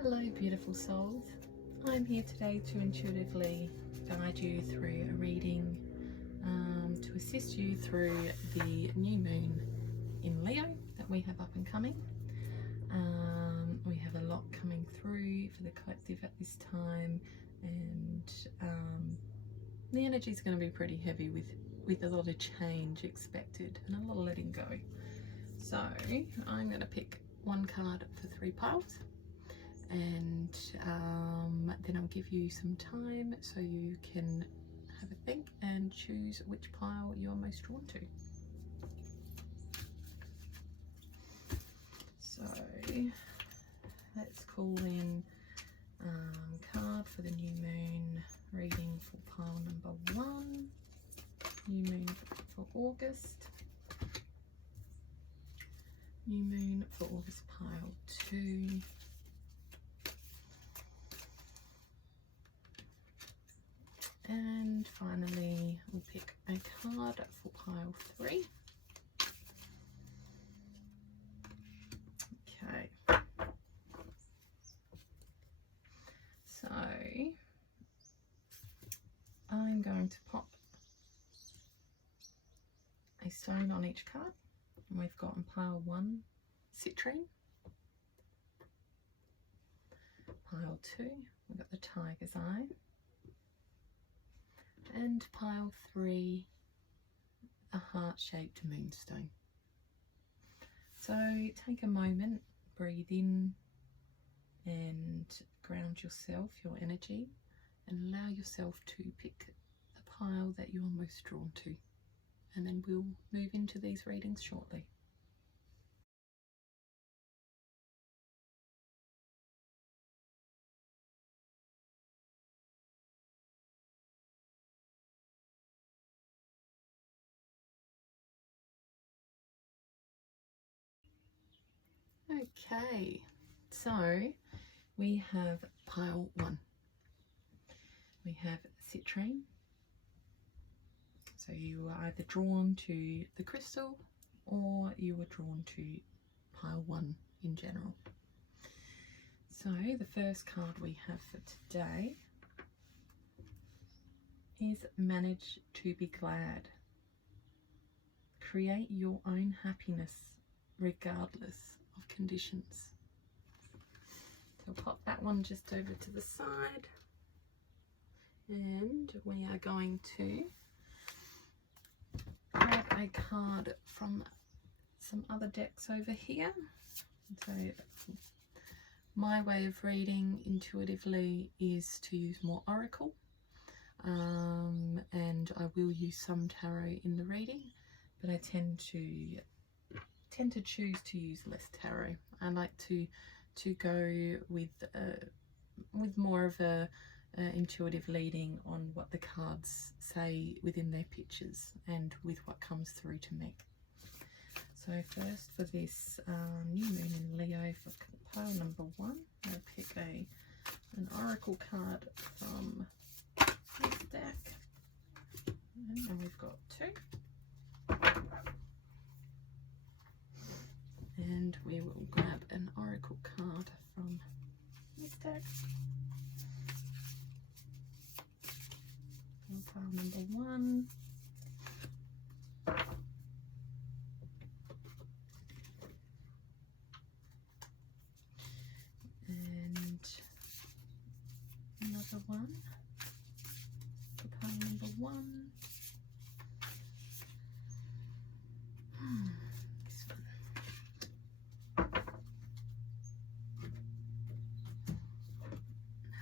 Hello beautiful souls, I'm here today to intuitively guide you through a reading to assist you through the new moon in Leo that we have up and coming. We have a lot coming through for the collective at this time, and the energy is going to be pretty heavy with a lot of change expected and a lot of letting go. So I'm going to pick one card for 3 piles, and then I'll give you some time so you can have a think and choose which pile you're most drawn to. So let's call in card for the new moon reading for pile number 1, new moon for August, new moon for August pile 2, and finally we'll pick a card for pile 3. Okay, so I'm going to pop a stone on each card, and we've got in pile 1 citrine, pile 2 we've got the tiger's eye, and pile 3 a heart-shaped moonstone. So take a moment, breathe in and ground yourself, your energy, and allow yourself to pick the pile that you are most drawn to, and then we'll move into these readings shortly. Okay, so we have pile 1. We have citrine. So you were either drawn to the crystal or you were drawn to pile 1 in general. So the first card we have for today is manage to be glad. Create your own happiness regardless of conditions. So I'll pop that one just over to the side, and we are going to grab a card from some other decks over here. So my way of reading intuitively is to use more oracle, and I will use some tarot in the reading, but I tend to choose to use less tarot. I like to go with more of a intuitive leading on what the cards say within their pictures and with what comes through to me. So first, for this new moon in Leo for pile number 1, I'll pick an oracle card from this deck, and we've got 2. And we will grab an oracle card from this deck. Pile number 1. And another one for pile number 1.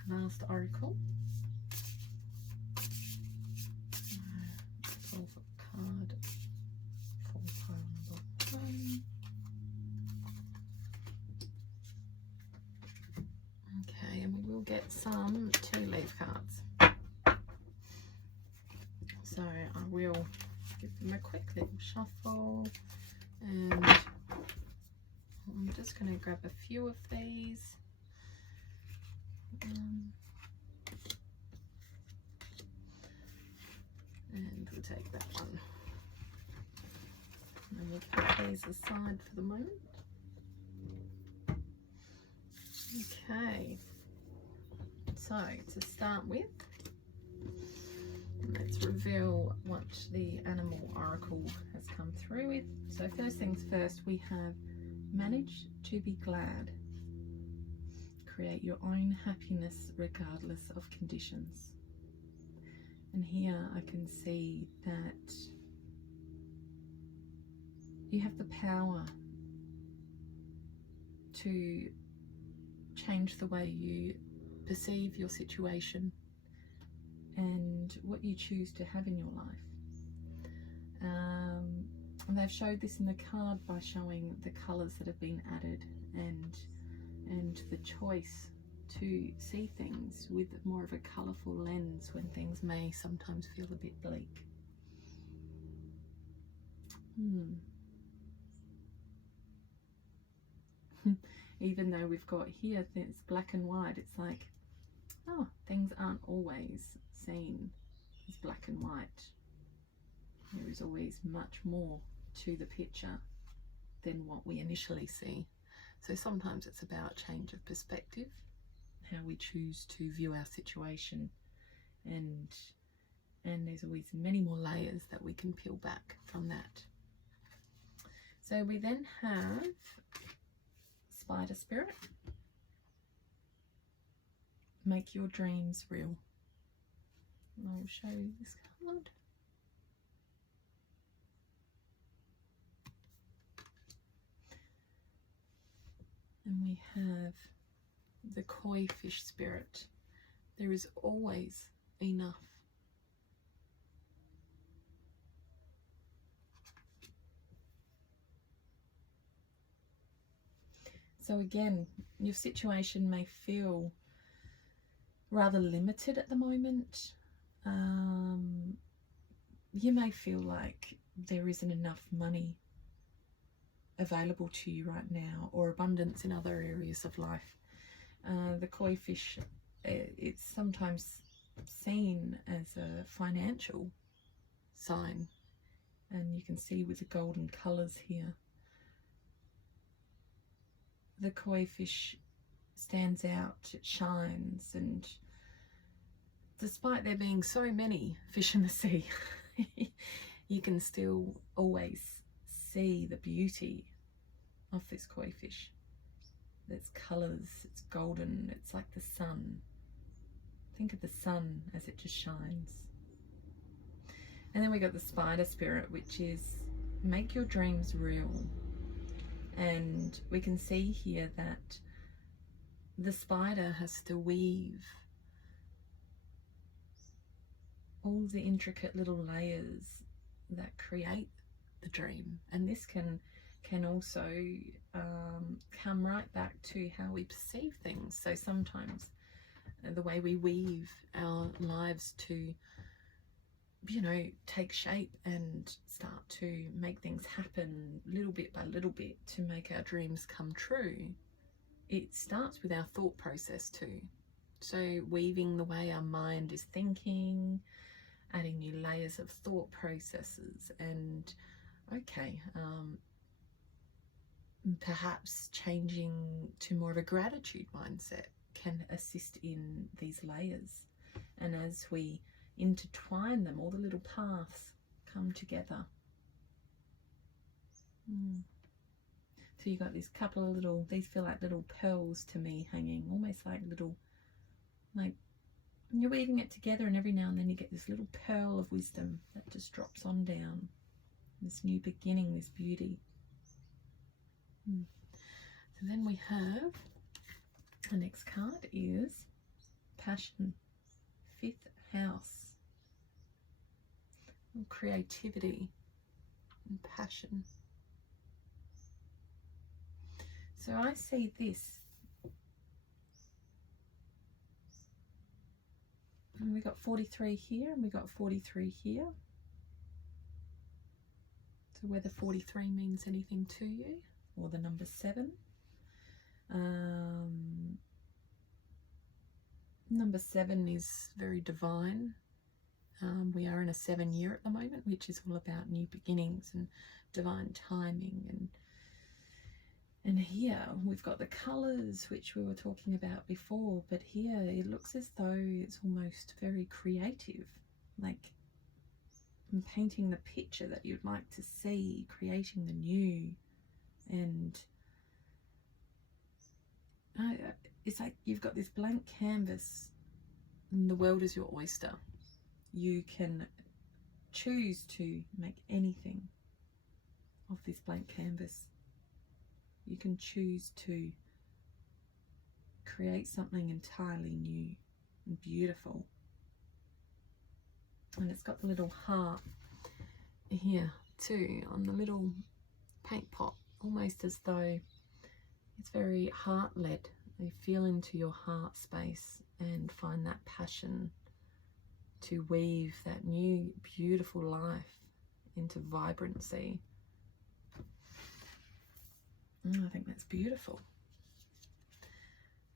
Last oracle. Pull a card for pile number 1. Okay, and we will get some 2-leaf cards. So I will give them a quick little shuffle, and I'm just going to grab a few of these. And we'll take that one, and we'll put these aside for the moment. Okay, So to start with, let's reveal what the animal oracle has come through with. So first things first, we have manage to be glad. Create your own happiness regardless of conditions. And here I can see that you have the power to change the way you perceive your situation and what you choose to have in your life. And they've showed this in the card by showing the colours that have been added and the choice to see things with more of a colourful lens when things may sometimes feel a bit bleak. Even though we've got here it's black and white, it's like, oh, things aren't always seen as black and white. There is always much more to the picture than what we initially see. So sometimes it's about change of perspective, how we choose to view our situation, and there's always many more layers that we can peel back from that. So we then have Spider Spirit. Make your dreams real. And I'll show you this card. And we have the Koi Fish Spirit. There is always enough. So again, your situation may feel rather limited at the moment. You may feel like there isn't enough money available to you right now, or abundance in other areas of life. The koi fish, it's sometimes seen as a financial sign, and you can see with the golden colours here, the koi fish stands out, it shines, and despite there being so many fish in the sea, you can still always see the beauty of this koi fish. Its colours, it's golden, it's like the sun. Think of the sun as it just shines. And then we got the Spider Spirit, which is make your dreams real. And we can see here that the spider has to weave all the intricate little layers that create the dream, and this can also come right back to how we perceive things. So sometimes the way we weave our lives to, you know, take shape and start to make things happen little bit by little bit to make our dreams come true, it starts with our thought process too. So weaving the way our mind is thinking, adding new layers of thought processes, and perhaps changing to more of a gratitude mindset can assist in these layers. And as we intertwine them, all the little paths come together. So you got this couple of little, these feel like little pearls to me hanging, almost like little, like you're weaving it together, and every now and then you get this little pearl of wisdom that just drops on down. This new beginning, this beauty. So then we have, the next card is Passion, 5th house. Creativity and passion. So I see this. And we got 43 here, and we got 43 here. So whether 43 means anything to you, or the number 7. Number 7 is very divine. We are in a 7 year at the moment, which is all about new beginnings and divine timing, And here we've got the colours which we were talking about before, but here it looks as though it's almost very creative, like painting the picture that you'd like to see, creating the new. And it's like you've got this blank canvas and the world is your oyster. You can choose to make anything of this blank canvas. You can choose to create something entirely new and beautiful. And it's got the little heart here too on the little paint pot, almost as though it's very heart-led. You feel into your heart space and find that passion to weave that new beautiful life into vibrancy. I think that's beautiful.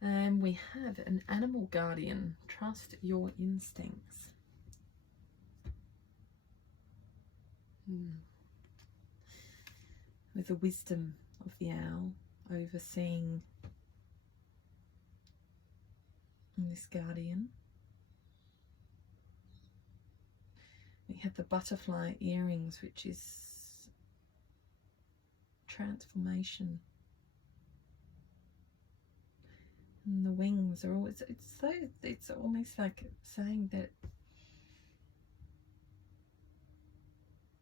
And we have an animal guardian. Trust your instincts. With the wisdom of the owl overseeing this guardian. We have the butterfly earrings, which is transformation. And the wings are always, it's almost like saying that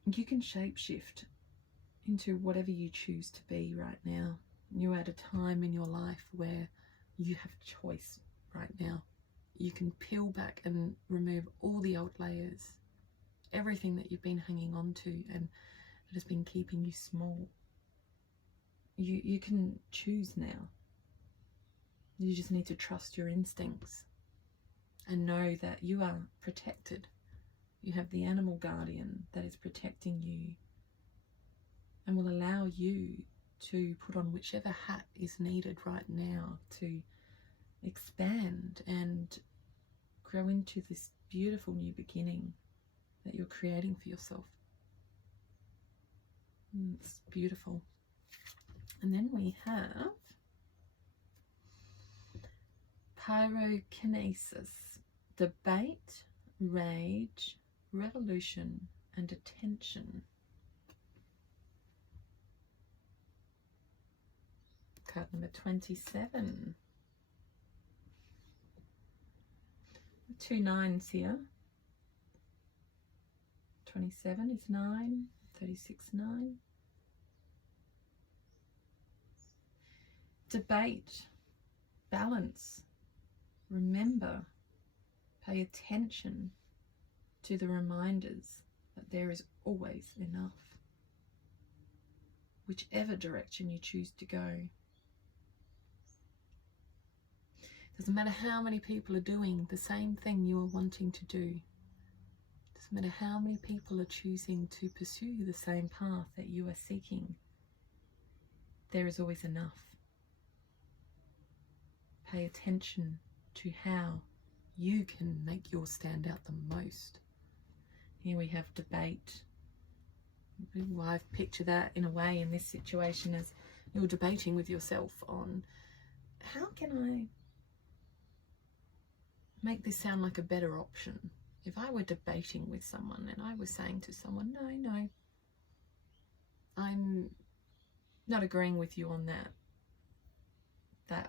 you can shapeshift into whatever you choose to be right now. You're at a time in your life where you have choice right now. You can peel back and remove all the old layers, everything that you've been hanging on to and that has been keeping you small. You can choose now. You just need to trust your instincts and know that you are protected. You have the animal guardian that is protecting you and will allow you to put on whichever hat is needed right now to expand and grow into this beautiful new beginning that you're creating for yourself. It's beautiful. And then we have pyrokinesis, debate, rage, revolution, and attention. Card number 27. 2 9s here. 27 is 9, 36 9. Debate, balance, remember, pay attention to the reminders that there is always enough, whichever direction you choose to go. Doesn't matter how many people are doing the same thing you are wanting to do. Doesn't matter how many people are choosing to pursue the same path that you are seeking. There is always enough. Pay attention to how you can make yours stand out the most. Here we have debate. I picture that in a way in this situation as you're debating with yourself on how can I make this sound like a better option. If I were debating with someone and I was saying to someone, no, I'm not agreeing with you on that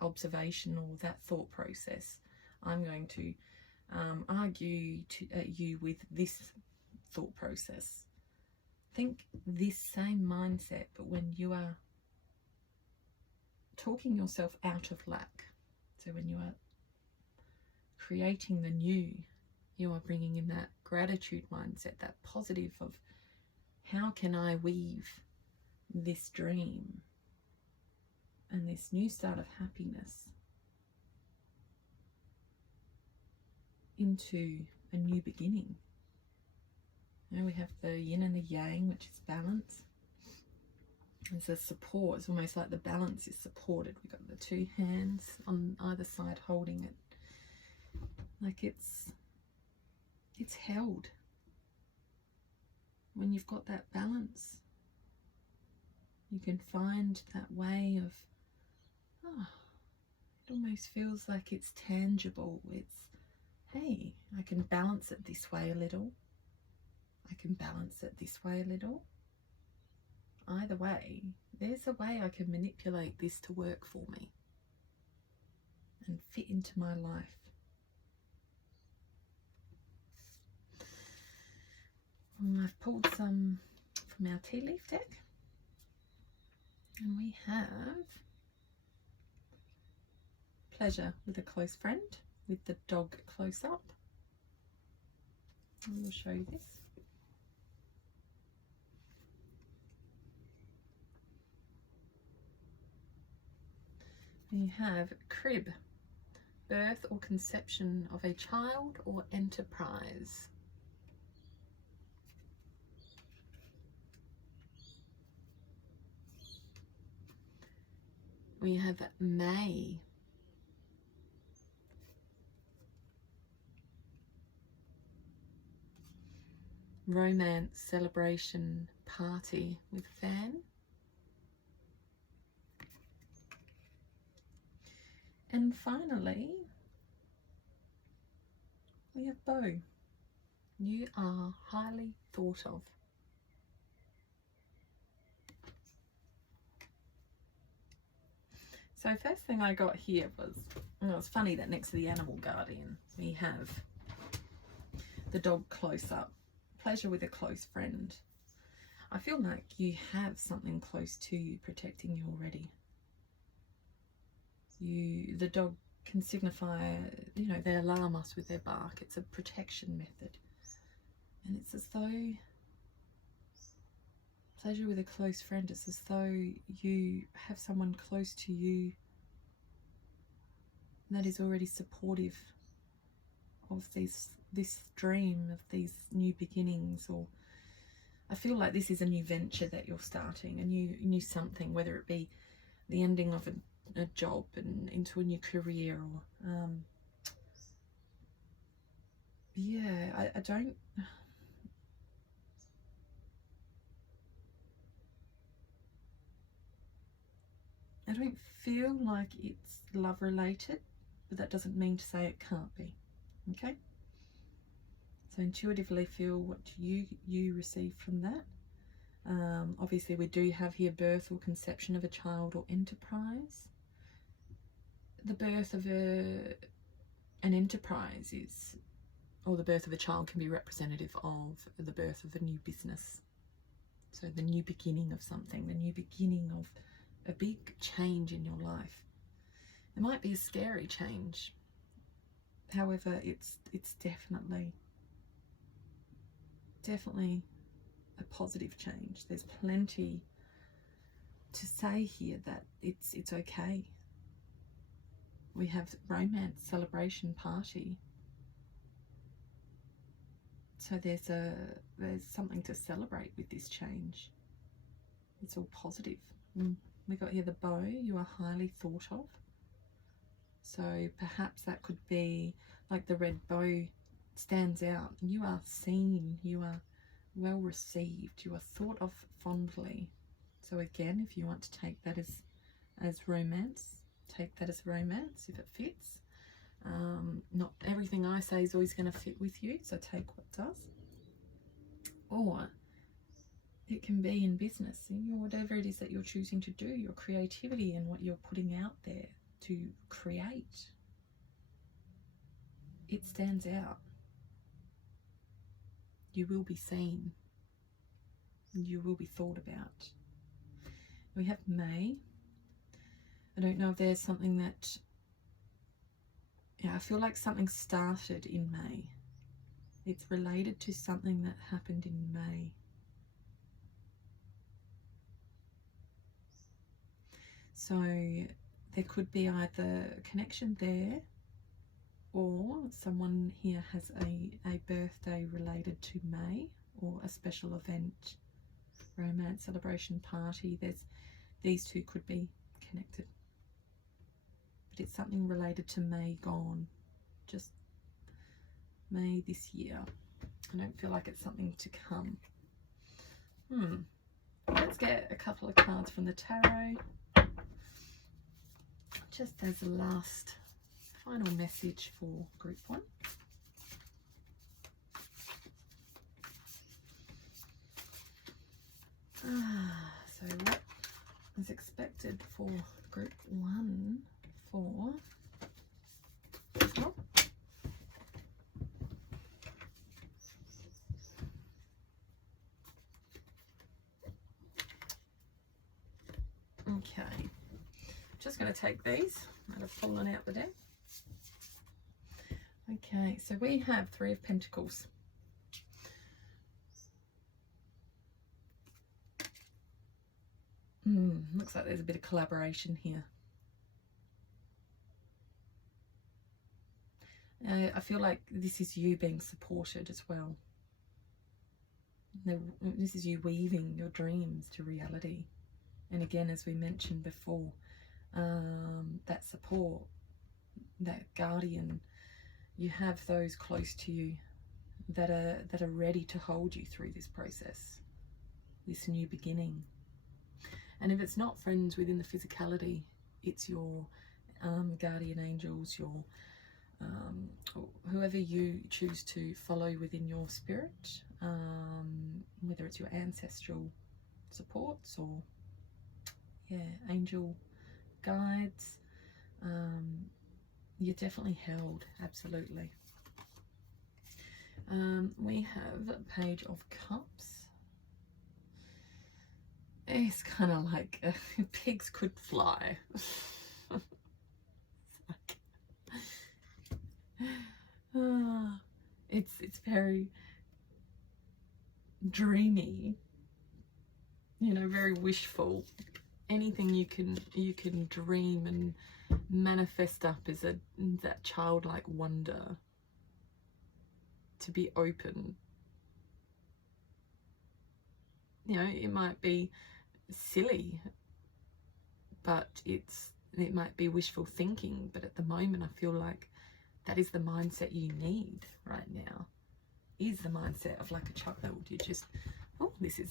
observation or that thought process. I'm going to argue you with this thought process. Think this same mindset, but when you are talking yourself out of lack. So when you are creating the new, you are bringing in that gratitude mindset, that positive of how can I weave this dream and this new start of happiness into a new beginning. Now we have the yin and the yang, which is balance. There's a support. It's almost like the balance is supported. We've got the 2 hands on either side holding it. Like it's held. When you've got that balance, you can find that way of It almost feels like it's tangible. It's, hey, I can balance it this way a little. I can balance it this way a little. Either way, there's a way I can manipulate this to work for me and fit into my life. I've pulled some from our tea leaf deck, and we have pleasure with a close friend, with the dog close up. I will show you this. We have crib, birth or conception of a child or enterprise. We have May, romance, celebration, party with fan. And finally, we have Beau. You are highly thought of. So first thing I got here was, well, it's funny that next to the animal guardian, we have the dog close up, pleasure with a close friend. I feel like you have something close to you protecting you already. The dog can signify, you know, they alarm us with their bark. It's a protection method. And it's as though, pleasure with a close friend, it's as though you have someone close to you that is already supportive of this dream, of these new beginnings. Or I feel like this is a new venture that you're starting, a new something, whether it be the ending of a job and into a new career, or yeah, I don't feel like it's love related, but that doesn't mean to say it can't be. Okay, so intuitively feel what you receive from that. Obviously we do have here birth or conception of a child or enterprise. The birth of an enterprise is, or the birth of a child can be representative of the birth of a new business. So the new beginning of something, the new beginning of a big change in your life. It might be a scary change. However, it's definitely a positive change. There's plenty to say here that it's okay. We have romance, celebration, party. So there's something to celebrate with this change. It's all positive. We got here the bow. You are highly thought of. So perhaps that could be like the red bow stands out. You are seen. You are well received. You are thought of fondly. So again, if you want to take that as romance, take that as romance if it fits. Not everything I say is always going to fit with you, so take what does. Or it can be in business, whatever it is that you're choosing to do, your creativity and what you're putting out there to create. It stands out. You will be seen. You will be thought about. We have May. I don't know if there's something that, I feel like something started in May. It's related to something that happened in May. So there could be either a connection there, or someone here has a birthday related to May, or a special event, romance, celebration, party. These two could be connected. But it's something related to May gone, just May this year. I don't feel like it's something to come. Let's get a couple of cards from the tarot. just as a last final message for group 1. So what is expected for group 1 for okay, just going to take these that have fallen out the deck. Okay, so we have 3 of Pentacles. Looks like there's a bit of collaboration here. I feel like this is you being supported as well. This is you weaving your dreams to reality. And again, as we mentioned before, that support, that guardian, you have those close to you that are ready to hold you through this process, this new beginning. And if it's not friends within the physicality, it's your guardian angels, your whoever you choose to follow within your spirit, whether it's your ancestral supports or angel guides. You're definitely held, absolutely. We have a Page of Cups. It's kind of like pigs could fly. It's very dreamy, you know, very wishful. Anything you can dream and manifest up is that childlike wonder, to be open. You know, it might be silly, but it might be wishful thinking, but at the moment I feel like that is the mindset you need right now, is the mindset of like a child. You just, oh, this is,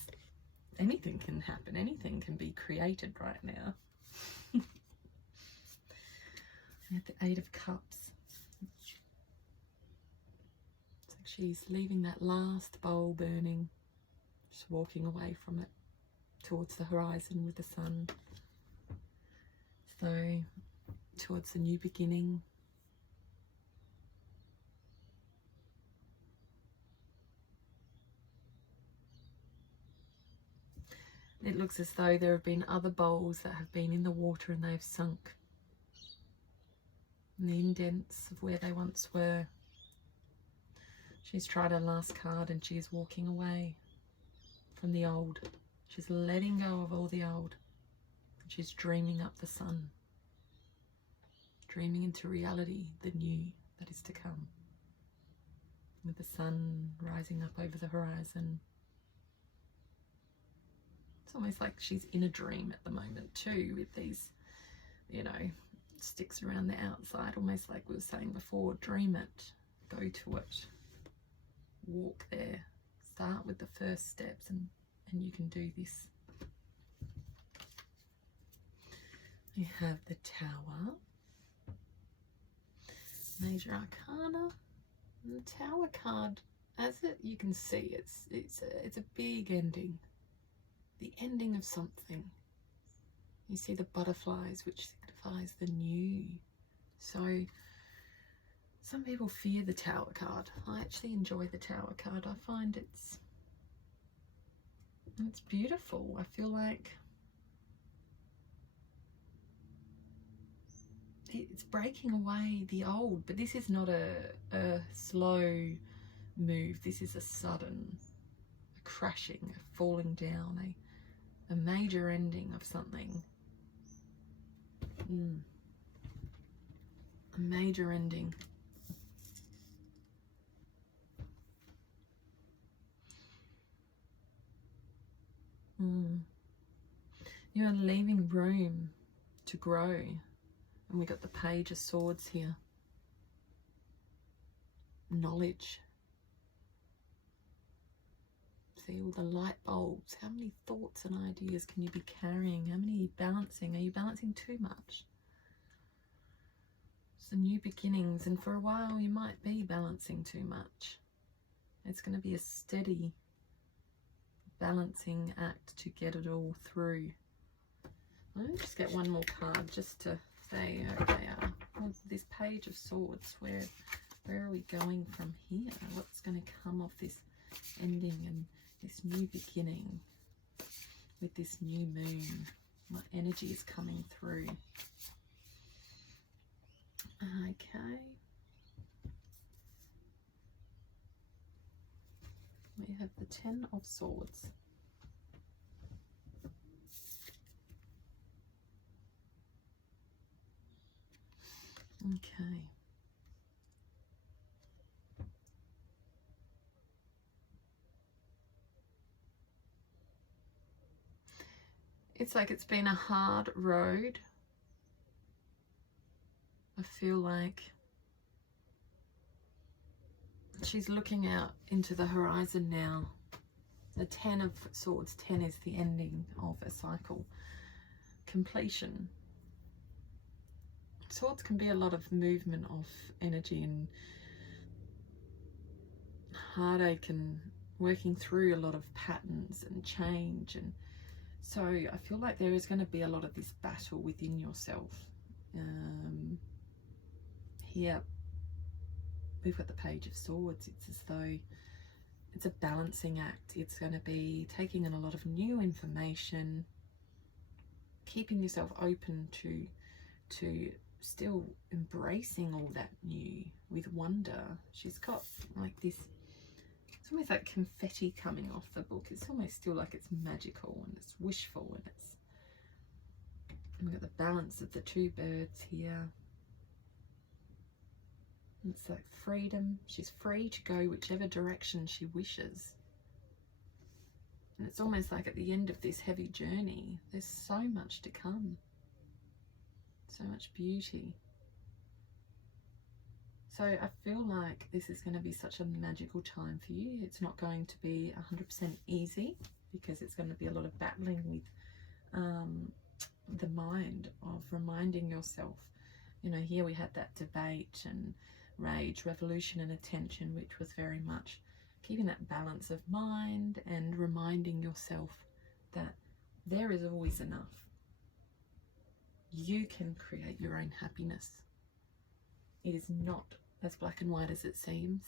anything can happen, anything can be created right now. We have the 8 of Cups. It's like she's leaving that last bowl burning, just walking away from it towards the horizon with the sun. So towards the new beginning. It looks as though there have been other bowls that have been in the water and they've sunk. And the indents of where they once were. She's tried her last card and she is walking away from the old. She's letting go of all the old. She's dreaming up the sun. Dreaming into reality, the new that is to come. With the sun rising up over the horizon. It's almost like she's in a dream at the moment too, with these, you know, sticks around the outside, almost like we were saying before. Dream it, go to it, walk there, start with the first steps, and you can do this. You have the Tower, Major Arcana, and the Tower card. You can see, it's a big ending, the ending of something. You see the butterflies, which signifies the new. So some people fear the Tower card. I actually enjoy the Tower card. I find it's beautiful. I feel like it's breaking away the old, but this is not a slow move. This is a sudden, a crashing, a falling down, a major ending of something. A major ending. You are leaving room to grow. And we got the Page of Swords here. Knowledge. See all the light bulbs. How many thoughts and ideas can you be carrying? How many are you balancing? Are you balancing too much? So new beginnings, and for a while you might be balancing too much. It's going to be a steady balancing act to get it all through. Let me just get one more card just to say, okay, this Page of Swords, where are we going from here? What's going to come off this ending and this new beginning with this new moon? What energy is coming through? Okay. We have the Ten of Swords. Okay. It's like it's been a hard road. I feel like she's looking out into the horizon now. The Ten of Swords, 10 is the ending of a cycle, completion. Swords can be a lot of movement of energy and heartache and working through a lot of patterns and change, and so I feel like there is going to be a lot of this battle within yourself. Here we've got the Page of Swords. It's as though it's a balancing act. It's going to be taking in a lot of new information, keeping yourself open to still embracing all that new with wonder. She's got like this, it's almost like confetti coming off the book. It's almost still like it's magical and it's wishful, and we've got the balance of the two birds here. It's like freedom. She's free to go whichever direction she wishes. And it's almost like at the end of this heavy journey, there's so much to come. So much beauty. So I feel like this is going to be such a magical time for you. It's not going to be 100% easy, because it's going to be a lot of battling with the mind, of reminding yourself. You know, here we had that debate and rage, revolution and attention, which was very much keeping that balance of mind and reminding yourself that there is always enough. You can create your own happiness. It is not as black and white as it seems.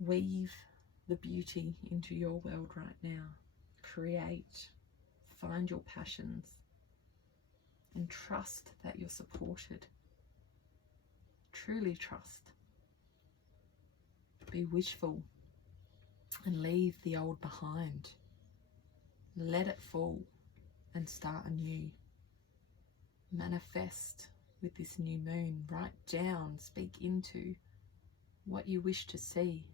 Weave the beauty into your world right now. Create, find your passions, and trust that you're supported. Truly trust. Be wishful and leave the old behind. Let it fall and start anew. Manifest with this new moon. Write down, speak into what you wish to see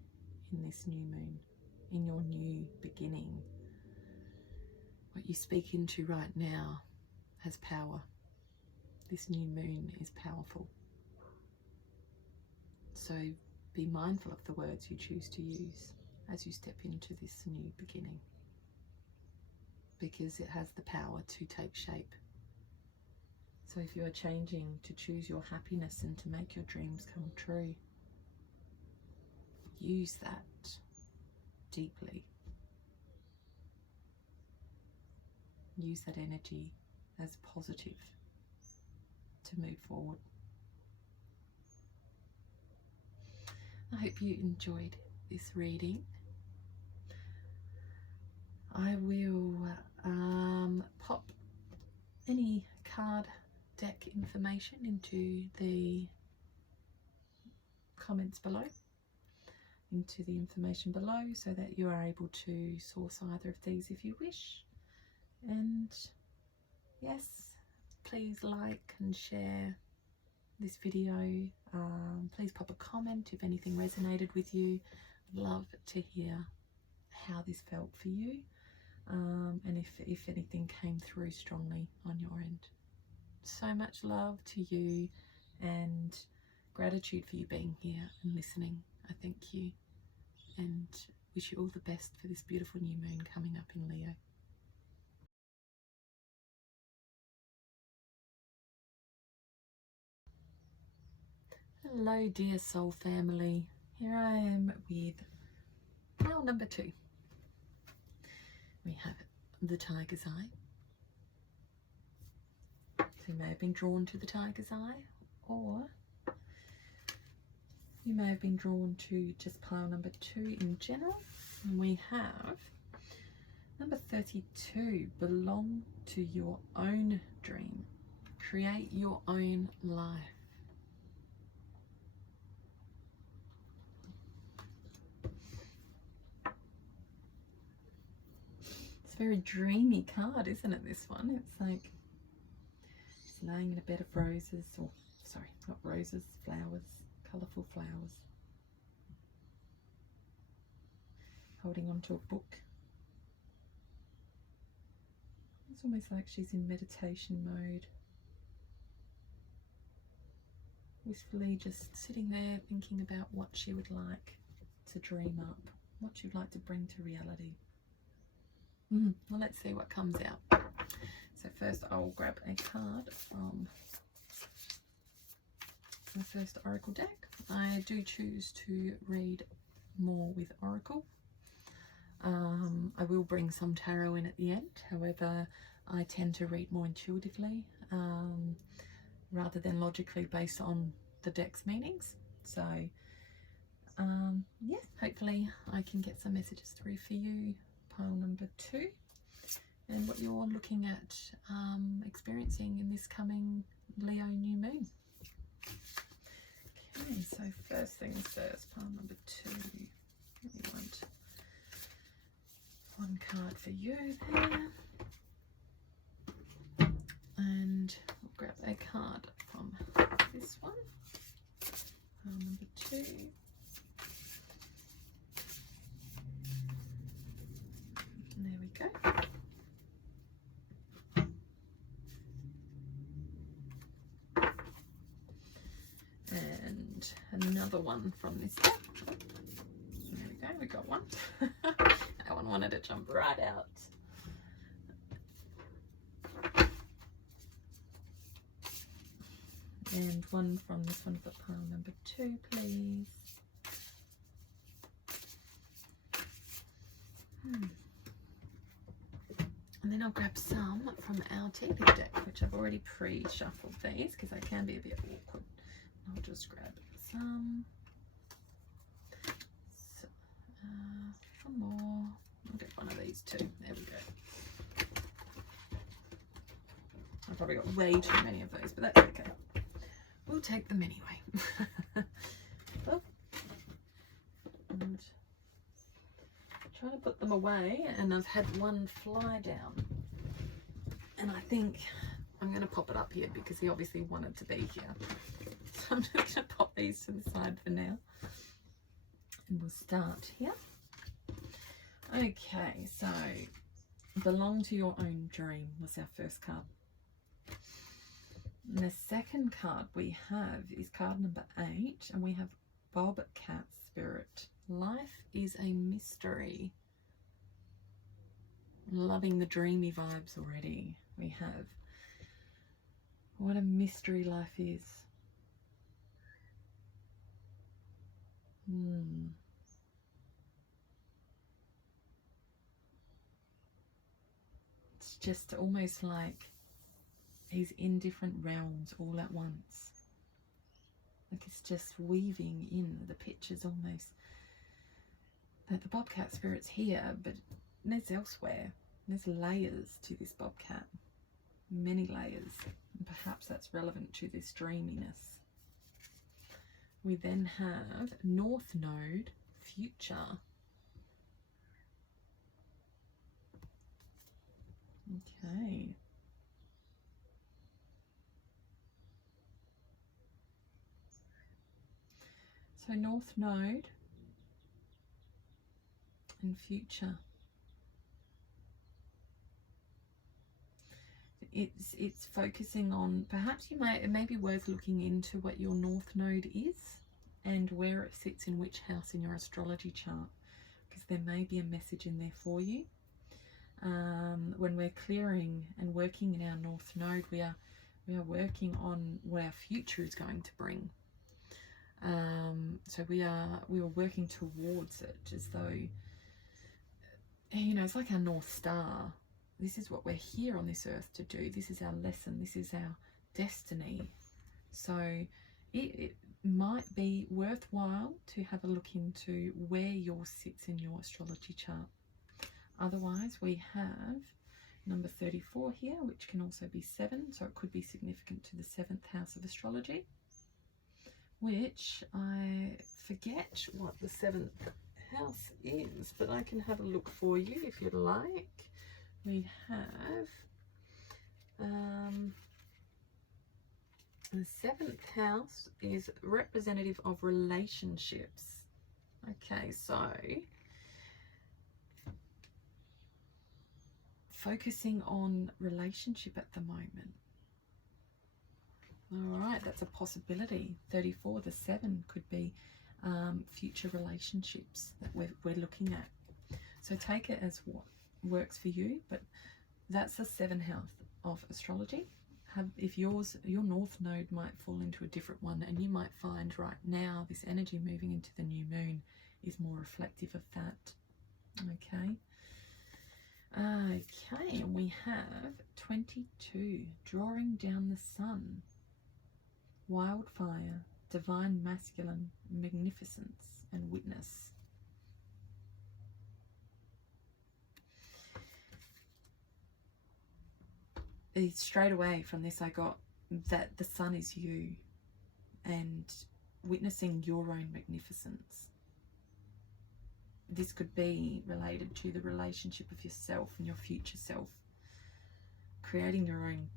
in this new moon, in your new beginning. What you speak into right now has power. This new moon is powerful. So be mindful of the words you choose to use as you step into this new beginning, because it has the power to take shape. So if you are changing to choose your happiness and to make your dreams come true, use that deeply. Use that energy as positive to move forward. I hope you enjoyed this reading. I will pop any card deck information into the comments below, into the information below, so that you are able to source either of these if you wish. And yes, please like and share this video. Please pop a comment if anything resonated with you. I'd love to hear how this felt for you, and if anything came through strongly on your end. So much love to you and gratitude for you being here and listening. I thank you and wish you all the best for this beautiful new moon coming up in Leo. Hello dear soul family, here I am with pile number 2. We have the tiger's eye. So you may have been drawn to the tiger's eye, or you may have been drawn to just pile number 2 in general. And we have number 32, belong to your own dream, create your own life. It's a very dreamy card, isn't it, this one? It's like it's laying in a bed of roses, or sorry, not roses, flowers, colourful flowers. Holding onto a book. It's almost like she's in meditation mode. Wistfully just sitting there thinking about what she would like to dream up, what she'd like to bring to reality. Well, let's see what comes out. So first I'll grab a card from the first Oracle deck. I do choose to read more with Oracle. I will bring some tarot in at the end, however I tend to read more intuitively rather than logically based on the deck's meanings. So yeah, hopefully I can get some messages through for you, pile number 2, and what you're looking at experiencing in this coming Leo new moon. Okay, so first things first, pile number 2. We want one card for you there, and we'll grab a card from this one, pile number 2. And there we go. And another one from this deck. There we go, we got one. That one wanted to jump right out. And one from this one for pile number 2, please. And then I'll grab some from our TV deck, which I've already pre-shuffled these because they can be a bit awkward. I'll just grab some. So, one more. I'll get one of these too. There we go. I've probably got way too many of those, but that's okay. We'll take them anyway. Well, and trying to put them away, and I've had one fly down, and I think I'm going to pop it up here because he obviously wanted to be here. So I'm just going to pop these to the side for now, and we'll start here. Okay, so belong to your own dream was our first card. And the second card we have is card number 8, and we have Bobcat Spirit. Life is a mystery. Loving the dreamy vibes already. We have what a mystery life is. It's just almost like he's in different realms all at once. Like it's just weaving in the pictures almost. That the Bobcat Spirit's here, but there's elsewhere. There's layers to this Bobcat. Many layers. And perhaps that's relevant to this dreaminess. We then have North Node, Future. Okay. So North Node and Future. It's focusing on, perhaps it may be worth looking into what your North Node is and where it sits in which house in your astrology chart, because there may be a message in there for you. When we're clearing and working in our North Node, we are working on what our future is going to bring. So we are working towards it as though, you know, it's like our North Star. This is what we're here on this earth to do. This is our lesson. This is our destiny. So it might be worthwhile to have a look into where yours sits in your astrology chart. Otherwise, we have number 34 here, which can also be 7, so it could be significant to the 7th house of astrology, which I forget what the 7th house is, but I can have a look for you if you'd like. We have the 7th house is representative of relationships. Okay, so focusing on relationship at the moment. All right, that's a possibility. 34, the 7 could be future relationships that we're looking at. So take it as what works for you, but that's the 7th house of astrology. If your north node might fall into a different one, and you might find right now this energy moving into the new moon is more reflective of that. Okay, and we have 22, drawing down the sun, wildfire, divine masculine, magnificence, and witness. Straight away from this, I got that the sun is you and witnessing your own magnificence. This could be related to the relationship of yourself and your future self, creating your own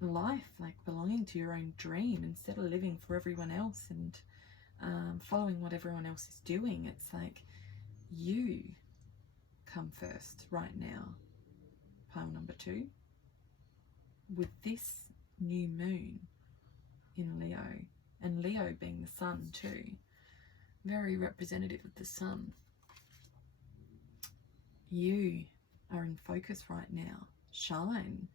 life, like belonging to your own dream instead of living for everyone else and following what everyone else is doing. It's like you come first right now. Pile number 2. With this new moon in Leo, and Leo being the sun too, very representative of the sun. You are in focus right now. Shine.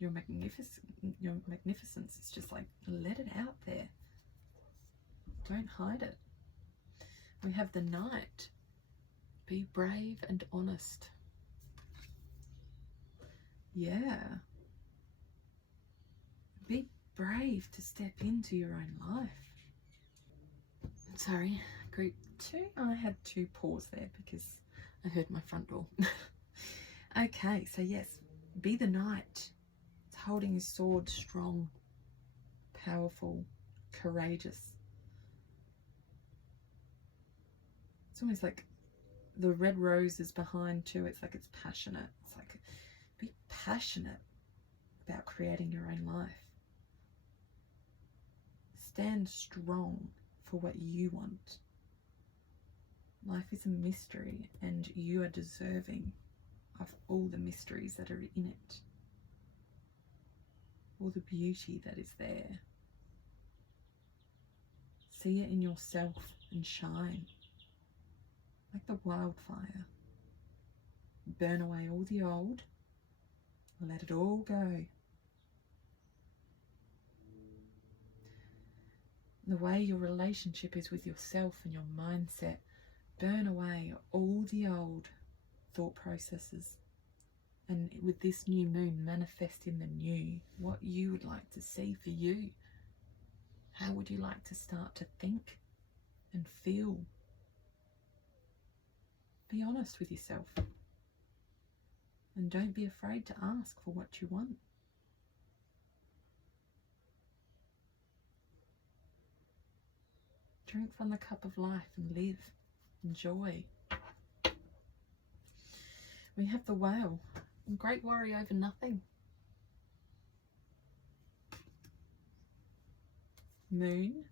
Your magnificence is just like, let it out there. Don't hide it. We have the Knight. Be brave and honest. Yeah. Be brave to step into your own life. Sorry, group 2. I had to pause there because I heard my front door. Okay, so yes, be the Knight. It's holding his sword strong, powerful, courageous. It's almost like the red rose is behind too. It's like it's passionate. It's like, be passionate about creating your own life. Stand strong for what you want. Life is a mystery, and you are deserving of all the mysteries that are in it, all the beauty that is there. See it in yourself and shine like the wildfire. Burn away all the old, let it all go. The way your relationship is with yourself and your mindset, burn away all the old thought processes, and with this new moon, manifest in the new what you would like to see for you. How would you like to start to think and feel? Be honest with yourself, and don't be afraid to ask for what you want. Drink from the cup of life and live. Enjoy. We have the Whale. Great worry over nothing. Moon.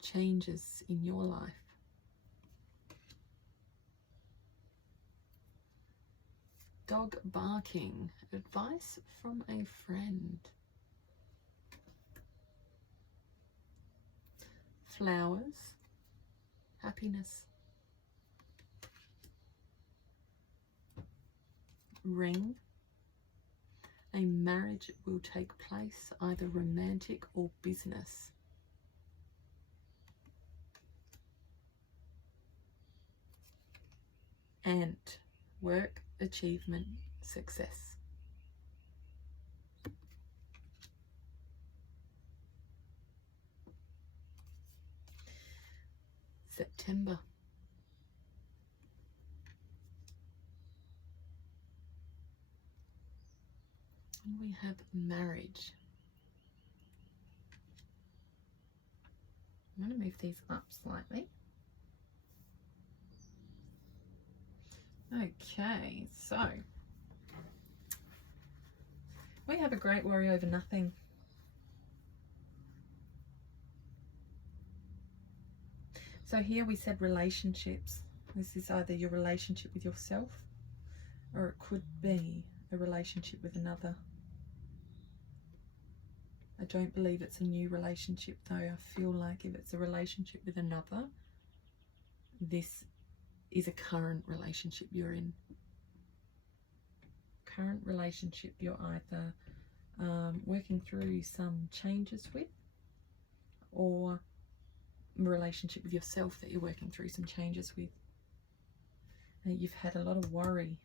Changes in your life. Dog barking. Advice from a friend. Flowers. Happiness. Ring. A marriage will take place, either romantic or business. Ant. Work, achievement, success. September. And we have marriage. I'm going to move these up slightly. Okay, so we have a great worry over nothing. So here we said relationships. This is either your relationship with yourself, or it could be a relationship with another. I don't believe it's a new relationship though. I feel like if it's a relationship with another, this is a current relationship you're in. Current relationship you're either working through some changes with, or a relationship with yourself that you're working through some changes with. And you've had a lot of worry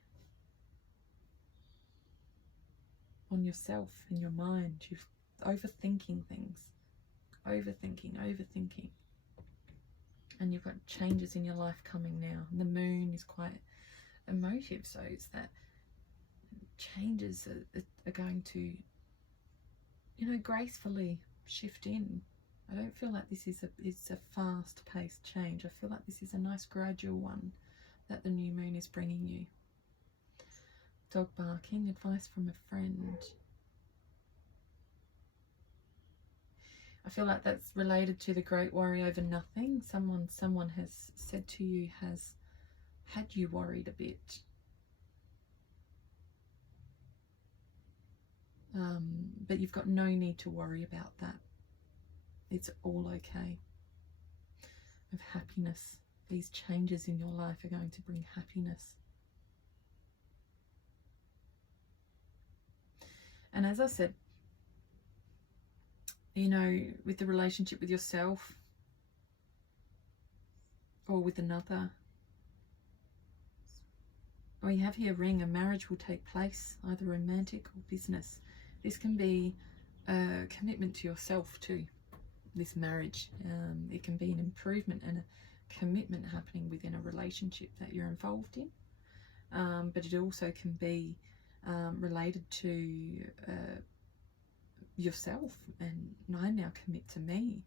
on yourself, in your mind. You've overthinking things, overthinking, and you've got changes in your life coming now. And the moon is quite emotive, so it's that changes are going to, you know, gracefully shift in. I don't feel like this is a fast-paced change. I feel like this is a nice gradual one that the new moon is bringing you. Dog barking, advice from a friend. I feel like that's related to the great worry over nothing. Someone has said to you, has had you worried a bit. But you've got no need to worry about that. It's all okay. Of happiness. These changes in your life are going to bring happiness. And as I said, you know, with the relationship with yourself or with another, we have here ring, a marriage will take place, either romantic or business. This can be a commitment to yourself too, this marriage. It can be an improvement and a commitment happening within a relationship that you're involved in. But it also can be related to yourself, and I now commit to me.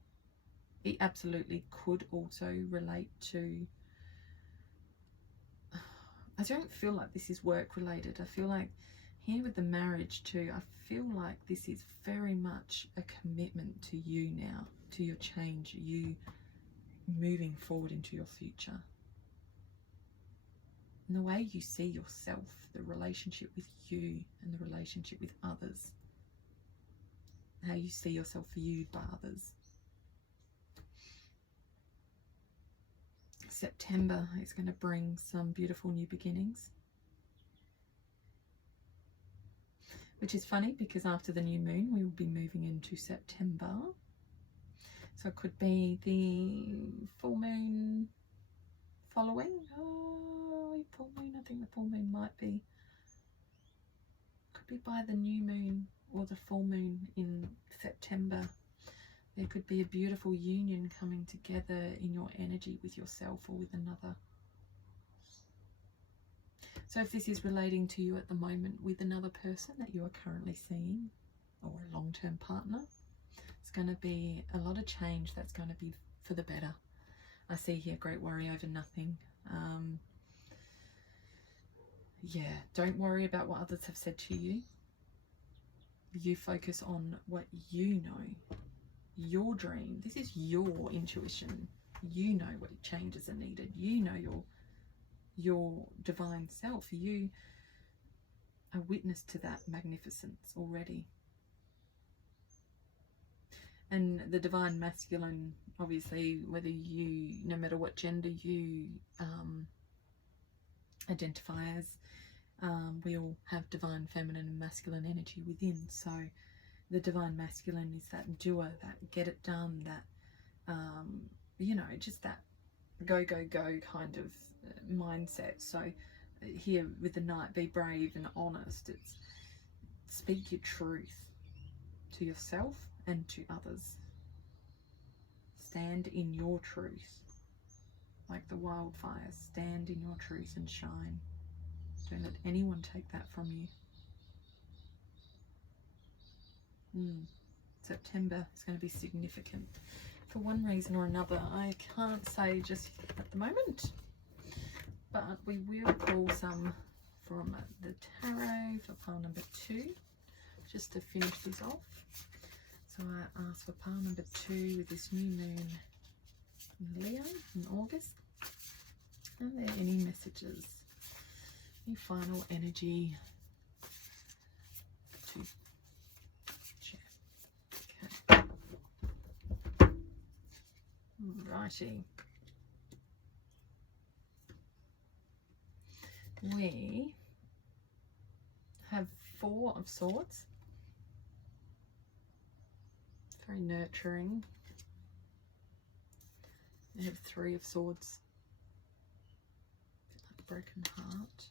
It absolutely could also relate to, I don't feel like this is work related. I feel like here with the marriage too, I feel like this is very much a commitment to you now, to your change, you moving forward into your future. And the way you see yourself, the relationship with you and the relationship with others, how you see yourself viewed by others. September is going to bring some beautiful new beginnings. Which is funny because after the new moon we will be moving into September. So it could be the full moon following. Oh, full moon, I think the full moon might be. Could be by the new moon or the full moon in September. There could be a beautiful union coming together in your energy with yourself or with another. So if this is relating to you at the moment with another person that you are currently seeing, or a long-term partner, it's going to be a lot of change that's going to be for the better. I see here great worry over nothing. Yeah, don't worry about what others have said to you. You focus on what you know, your dream. This is your intuition. You know what changes are needed. You know your divine self. You are witness to that magnificence already. And the divine masculine, obviously, whether you, no matter what gender you identify as, we all have divine feminine and masculine energy within. So the divine masculine is that doer, that get it done, that you know, just that go kind of mindset. So here with the Knight, be brave and honest. It's speak your truth to yourself and to others. Stand in your truth. Like the wildfire, stand in your truth and shine. Don't let anyone take that from you. September is going to be significant for one reason or another. I can't say just at the moment, but we will pull some from the tarot for pile number 2, just to finish this off. So I asked for pile number 2 with this new moon in Leo in August. Are there any messages? Any final energy to share? Okay. Righty. We have 4 of Swords. Very nurturing. We have 3 of Swords. Like a broken heart.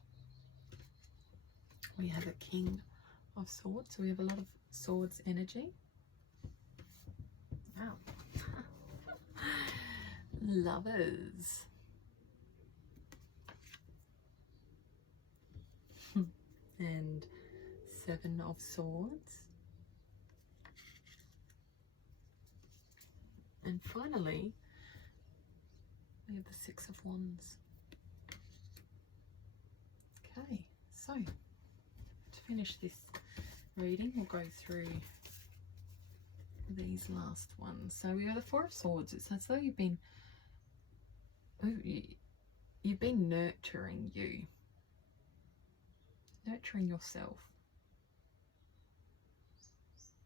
We have a King of Swords. So we have a lot of Swords energy. Wow. Lovers. And 7 of Swords. And finally, we have the 6 of Wands. Okay, so to finish this reading, we'll go through these last ones. So we have the 4 of Swords. It's as though you've been nurturing nurturing yourself.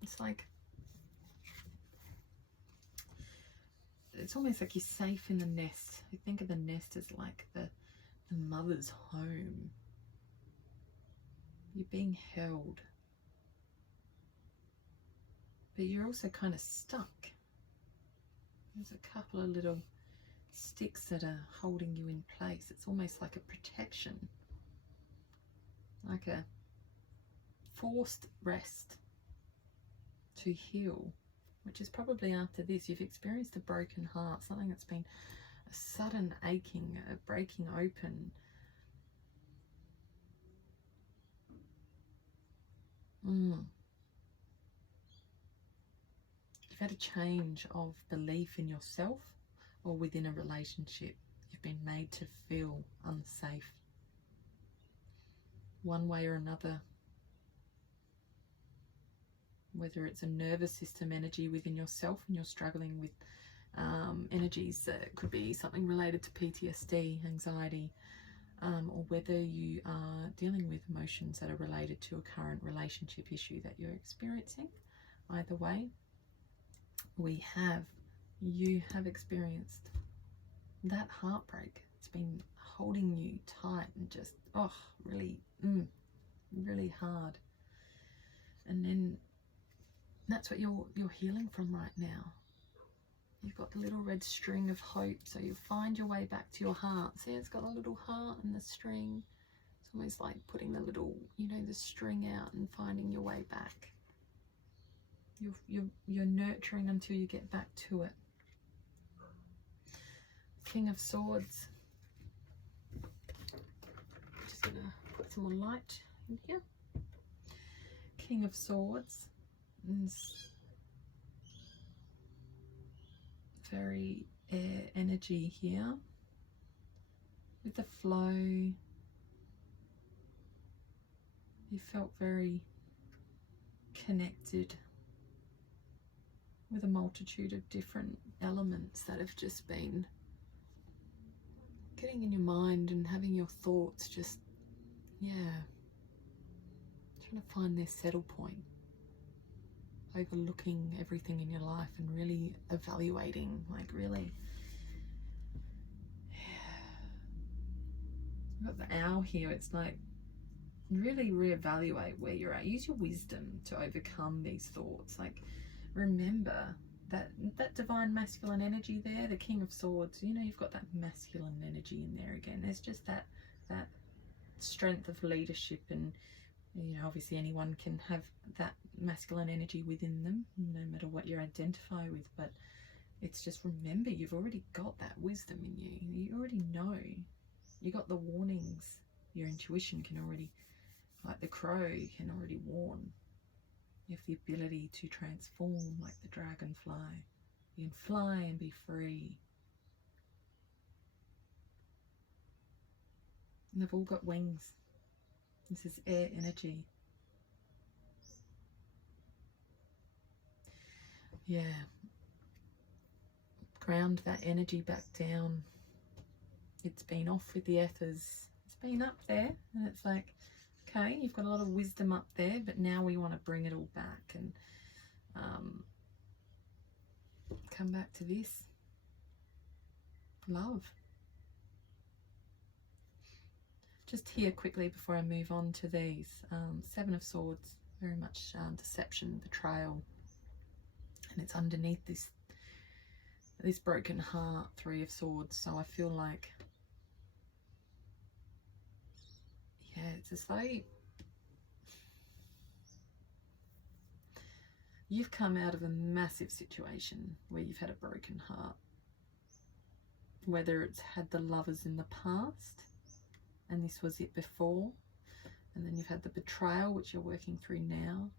It's like, it's almost like you're safe in the nest. I think of the nest as like the mother's home. You're being held, but you're also kind of stuck. There's a couple of little sticks that are holding you in place. It's almost like a protection, like a forced rest to heal, which is probably after this. You've experienced a broken heart, something that's been a sudden aching, a breaking open. You've had a change of belief in yourself or within a relationship. You've been made to feel unsafe one way or another, whether it's a nervous system energy within yourself and you're struggling with energies that could be something related to PTSD, anxiety, or whether you are dealing with emotions that are related to a current relationship issue that you're experiencing. Either way, you have experienced that heartbreak. It's been holding you tight and just, really, really hard. And then that's what you're healing from right now. You've got the little red string of hope, so you find your way back to your heart. See, it's got a little heart and the string. It's almost like putting the little, the string out and finding your way back. You're nurturing until you get back to it. King of Swords. Just gonna put some more light in here. King of Swords is very air energy here. With the flow, you felt very connected with a multitude of different elements that have just been getting in your mind and having your thoughts just, trying to find their settle point, overlooking everything in your life and really evaluating, like really, I've got the owl here. It's like, really reevaluate where you're at. Use your wisdom to overcome these thoughts. Like, remember that divine masculine energy there, the King of Swords. You know, you've got that masculine energy in there again. There's just that strength of leadership, and you know, obviously anyone can have that masculine energy within them, no matter what you identify with. But it's just, remember, you've already got that wisdom in you. You already know. You got the warnings. Your intuition can already, like the crow, can already warn. You have the ability to transform like the dragonfly. You can fly and be free. And they've all got wings. This is air energy. Yeah. Ground that energy back down. It's been off with the ethers. It's been up there, and it's like, okay, you've got a lot of wisdom up there, but now we want to bring it all back and come back to this. Love. Just here quickly before I move on to these. Seven of Swords, very much deception, betrayal. And it's underneath this broken heart, Three of Swords. So I feel like, yeah, it's as though you've come out of a massive situation where you've had a broken heart. Whether it's had the lovers in the past, and this was it before, and then you've had the betrayal, which you're working through now.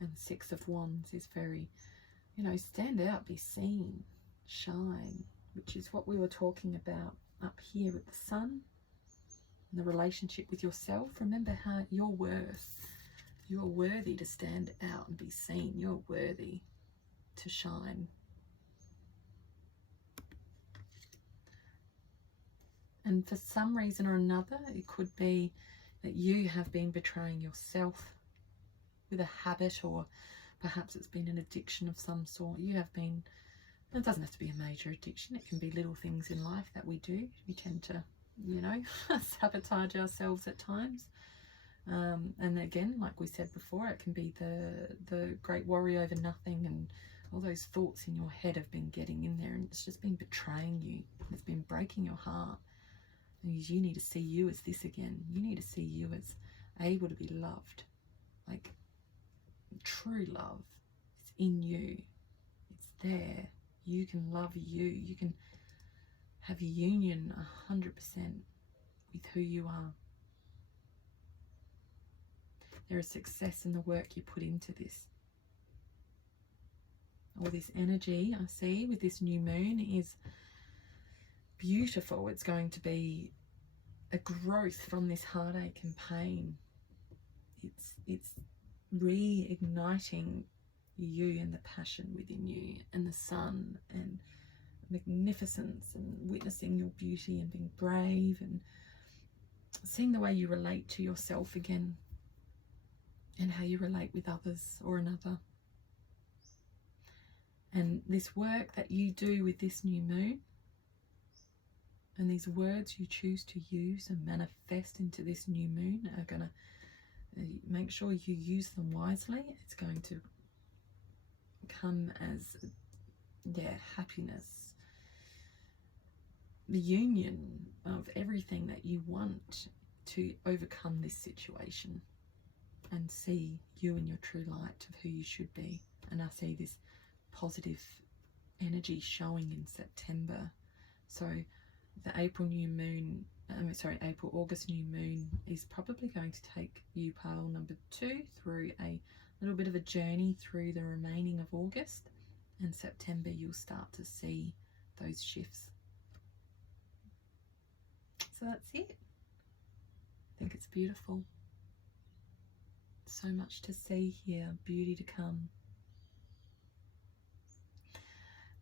And the Six of Wands is very, you know, stand out, be seen, shine, which is what we were talking about up here with the sun, and the relationship with yourself. Remember how you're worthy to stand out and be seen. You're worthy to shine. And for some reason or another, it could be that you have been betraying yourself with a habit, or perhaps it's been an addiction of some sort. You have been, it doesn't have to be a major addiction. It can be little things in life that we do. We tend to, you know, sabotage ourselves at times. And again, like we said before, it can be the great worry over nothing, and all those thoughts in your head have been getting in there, and it's just been betraying you. It's been breaking your heart. You need to see you as this again. You need to see you as able to be loved. Like true love. It's in you. It's there. You can love you. You can have union 100% with who you are. There is success in the work you put into this. All this energy I see with this new moon is beautiful. It's going to be a growth from this heartache and pain. It's reigniting you and the passion within you, and the sun and magnificence, and witnessing your beauty and being brave, and seeing the way you relate to yourself again, and how you relate with others or another. And this work that you do with this new moon, and these words you choose to use and manifest into this new moon, are going to make sure you use them wisely. It's going to come as, happiness, the union of everything that you want to overcome this situation, and see you in your true light of who you should be. And I see this positive energy showing in September. So the April new moon, August new moon is probably going to take you, pile number 2, through a little bit of a journey through the remaining of August, and September you'll start to see those shifts. So that's it. I think it's beautiful. So much to see here, beauty to come.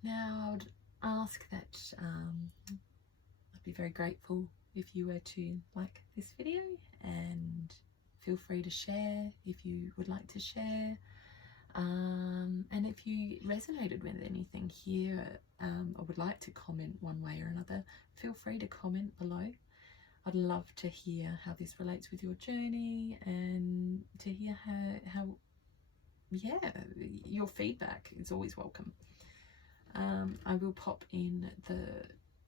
Now I would ask that I'd be very grateful if you were to like this video, and feel free to share if you would like to share, and if you resonated with anything here, or would like to comment one way or another, feel free to comment below. I'd love to hear how this relates with your journey, and to hear how yeah, your feedback is always welcome. I will pop in the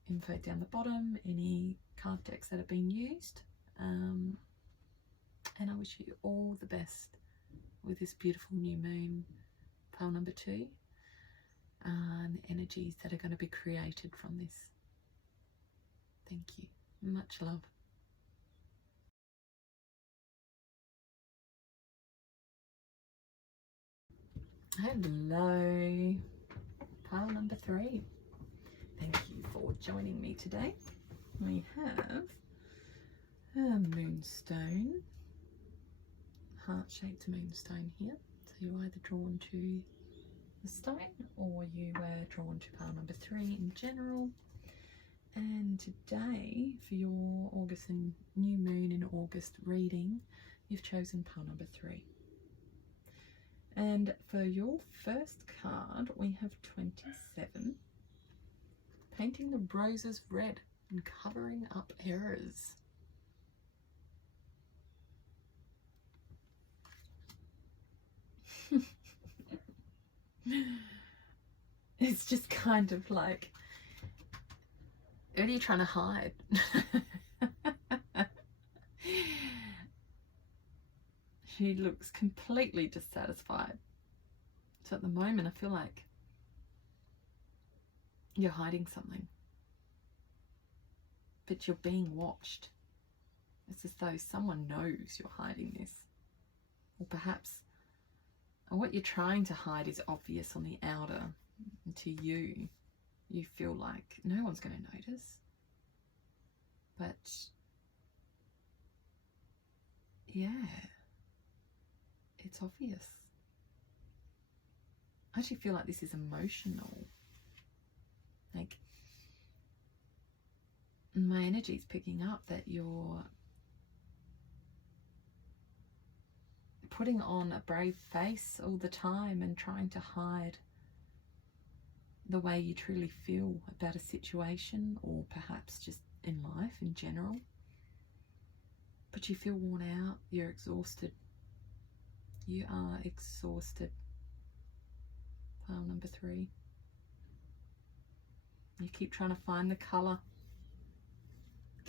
info down the bottom, any card decks that have been used, and I wish you all the best with this beautiful new moon, pile number 2, and the energies that are going to be created from this. Thank you. Much love. Hello, pile number 3. Thank you for joining me today. We have a moonstone, heart-shaped moonstone here. So you're either drawn to the stone or you were drawn to pile number 3 in general. And today, for your August and new moon in August reading, you've chosen pile number 3. And for your first card, we have 27. Painting the roses red and covering up errors. It's just kind of like, what are you trying to hide? She looks completely dissatisfied. So at the moment, I feel like you're hiding something. But you're being watched. It's as though someone knows you're hiding this. Or perhaps what you're trying to hide is obvious on the outer. And to you, you feel like no one's going to notice. But yeah, it's obvious. I actually feel like this is emotional. Like, my energy's picking up that you're putting on a brave face all the time and trying to hide the way you truly feel about a situation, or perhaps just in life in general. But you feel worn out, you're exhausted. You are exhausted. Pile number 3. You keep trying to find the colour.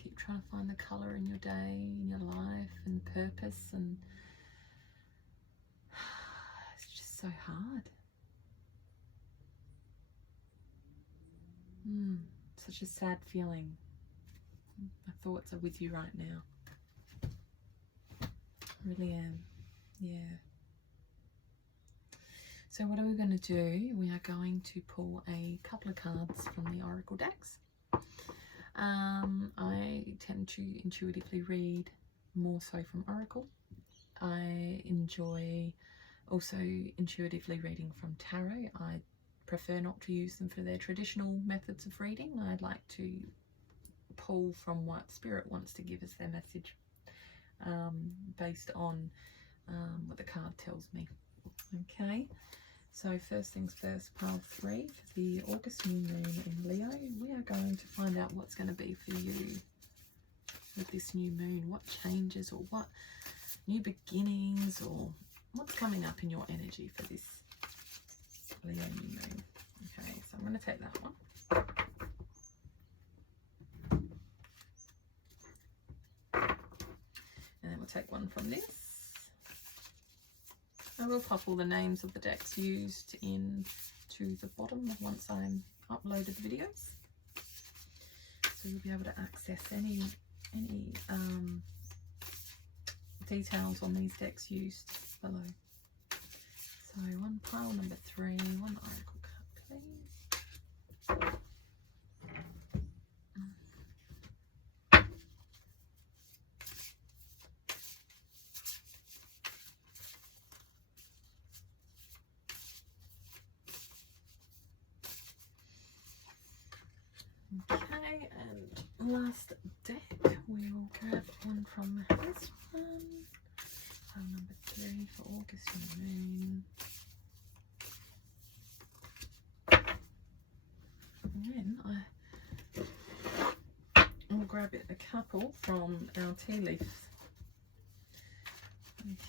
Keep trying to find the colour in your day, in your life, and purpose, and it's just so hard. Such a sad feeling. My thoughts are with you right now. I really am. Yeah. So what are we going to do? We are going to pull a couple of cards from the Oracle decks. I tend to intuitively read more so from Oracle. I enjoy also intuitively reading from Tarot. I prefer not to use them for their traditional methods of reading. I'd like to pull from what Spirit wants to give us their message, based on what the card tells me. Okay, so first things first, pile 3 for the August new moon in Leo. We are going to find out what's going to be for you with this new moon. What changes, or what new beginnings, or what's coming up in your energy for this Leo new moon. Okay, so I'm going to take that one. And then we'll take one from this. I will pop all the names of the decks used in to the bottom once I'm uploaded the videos, so you'll be able to access any details on these decks used below. So one pile number 3, one oracle card, please. Okay, and last deck, we will grab one from this one. Pile number 3 for August and moon. And then I'll grab it a couple from our tea leaves.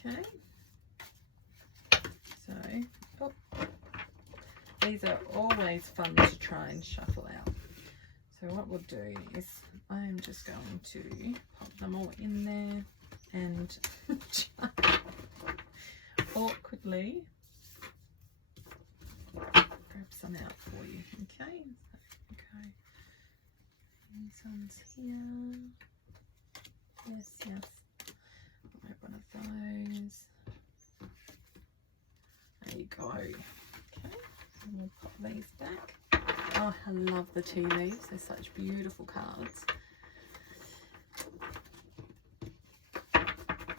Okay, so these are always fun to try and shuffle out. So what we'll do is I'm just going to pop them all in there and awkwardly grab some out for you. Okay, okay. These ones here. Yes, yes. I'll grab one of those. There you go. Okay, and we'll pop these back. Oh, I love the tea leaves. They're such beautiful cards.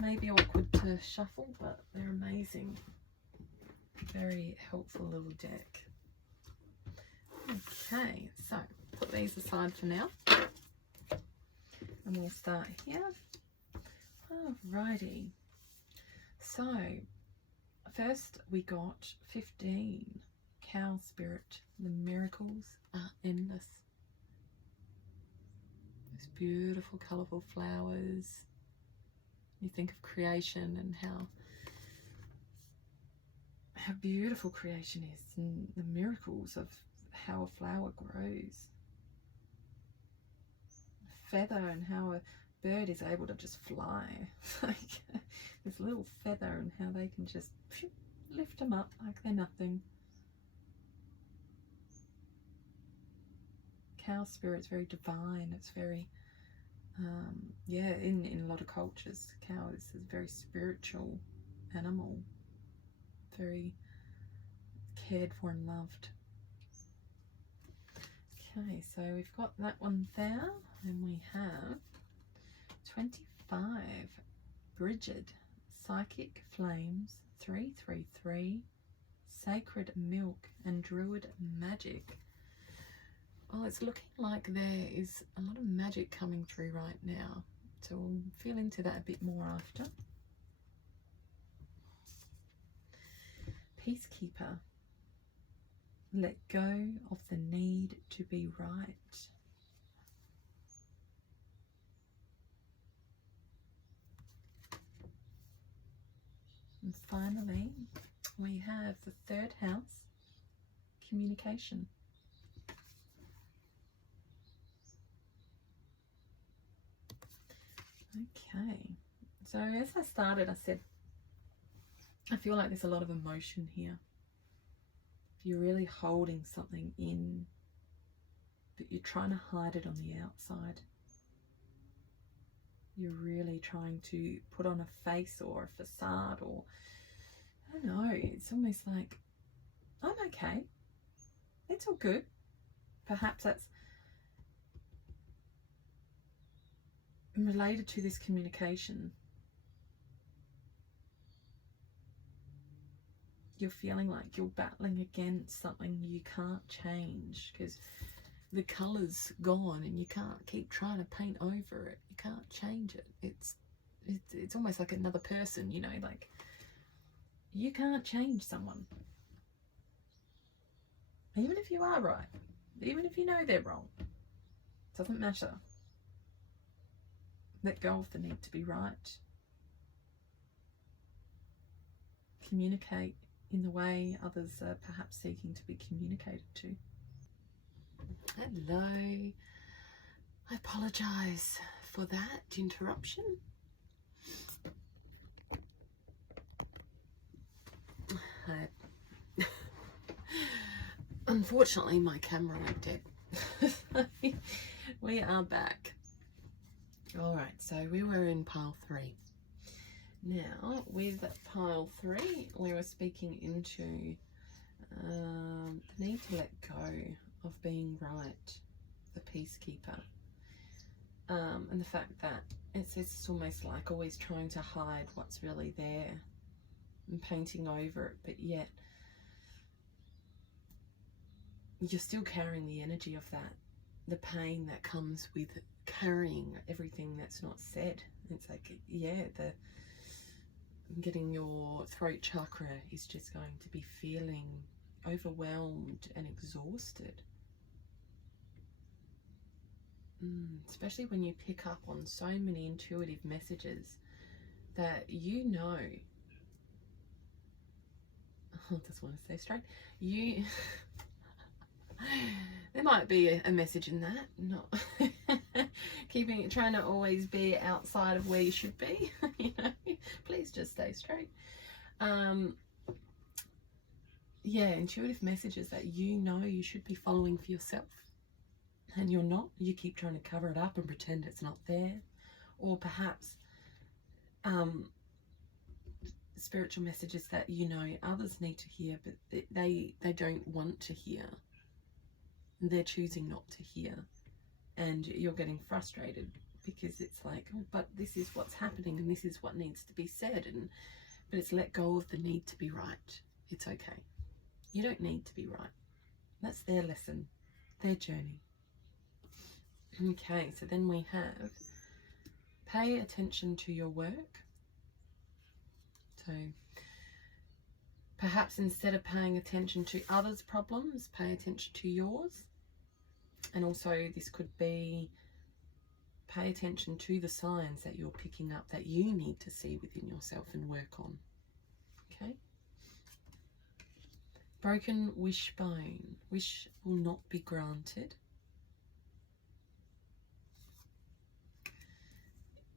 Maybe awkward to shuffle, but they're amazing. Very helpful little deck. Okay, so put these aside for now. And we'll start here. Alrighty. So, first we got 15. Cow spirit. The miracles are endless. Those beautiful, colourful flowers. You think of creation and how beautiful creation is, and the miracles of how a flower grows. A feather and how a bird is able to just fly. Like this little feather and how they can just lift them up like they're nothing. Cow spirit's very divine. It's very yeah, in a lot of cultures, cow is a very spiritual animal, very cared for and loved. Okay, so we've got that one there, and we have 25. Bridget, Psychic Flames, 333, Sacred Milk and Druid Magic. Well, it's looking like there is a lot of magic coming through right now, so we'll feel into that a bit more after. Peacekeeper, let go of the need to be right. And finally, we have the third house, communication. Okay, so as I started, I said, I feel like there's a lot of emotion here. You're really holding something in, but you're trying to hide it on the outside. You're really trying to put on a face or a facade, or I don't know, it's almost like, I'm okay, it's all good. Perhaps that's related to this communication. You're feeling like you're battling against something you can't change because the colour's gone and you can't keep trying to paint over it. You can't change it. It's almost like another person, you know, like you can't change someone. Even if you are right, even if you know they're wrong, it doesn't matter. Let go of the need to be right. Communicate in the way others are perhaps seeking to be communicated to. Hello. I apologise for that interruption. Unfortunately, my camera went dead. We are back. Alright, so we were in pile 3. Now, with pile 3, we were speaking into the need to let go of being right, the peacekeeper. And the fact that it's almost like always trying to hide what's really there and painting over it, but yet you're still carrying the energy of that, the pain that comes with carrying everything that's not said. It's like, yeah, getting your throat chakra is just going to be feeling overwhelmed and exhausted. Especially when you pick up on so many intuitive messages that you know, I just want to say straight, you There might be a message in that, not trying to always be outside of where you should be. You know, please just stay straight. Yeah, intuitive messages that you know you should be following for yourself, and you're not. You keep trying to cover it up and pretend it's not there. Or perhaps spiritual messages that you know others need to hear, but they don't want to hear. They're choosing not to hear, and you're getting frustrated because it's like, oh, but this is what's happening and this is what needs to be said, but it's let go of the need to be right. It's okay. You don't need to be right. That's their lesson, their journey. Okay, so then we have pay attention to your work. So perhaps instead of paying attention to others' problems, pay attention to yours. And also this could be pay attention to the signs that you're picking up that you need to see within yourself and work on. Okay? Broken wishbone. Wish will not be granted.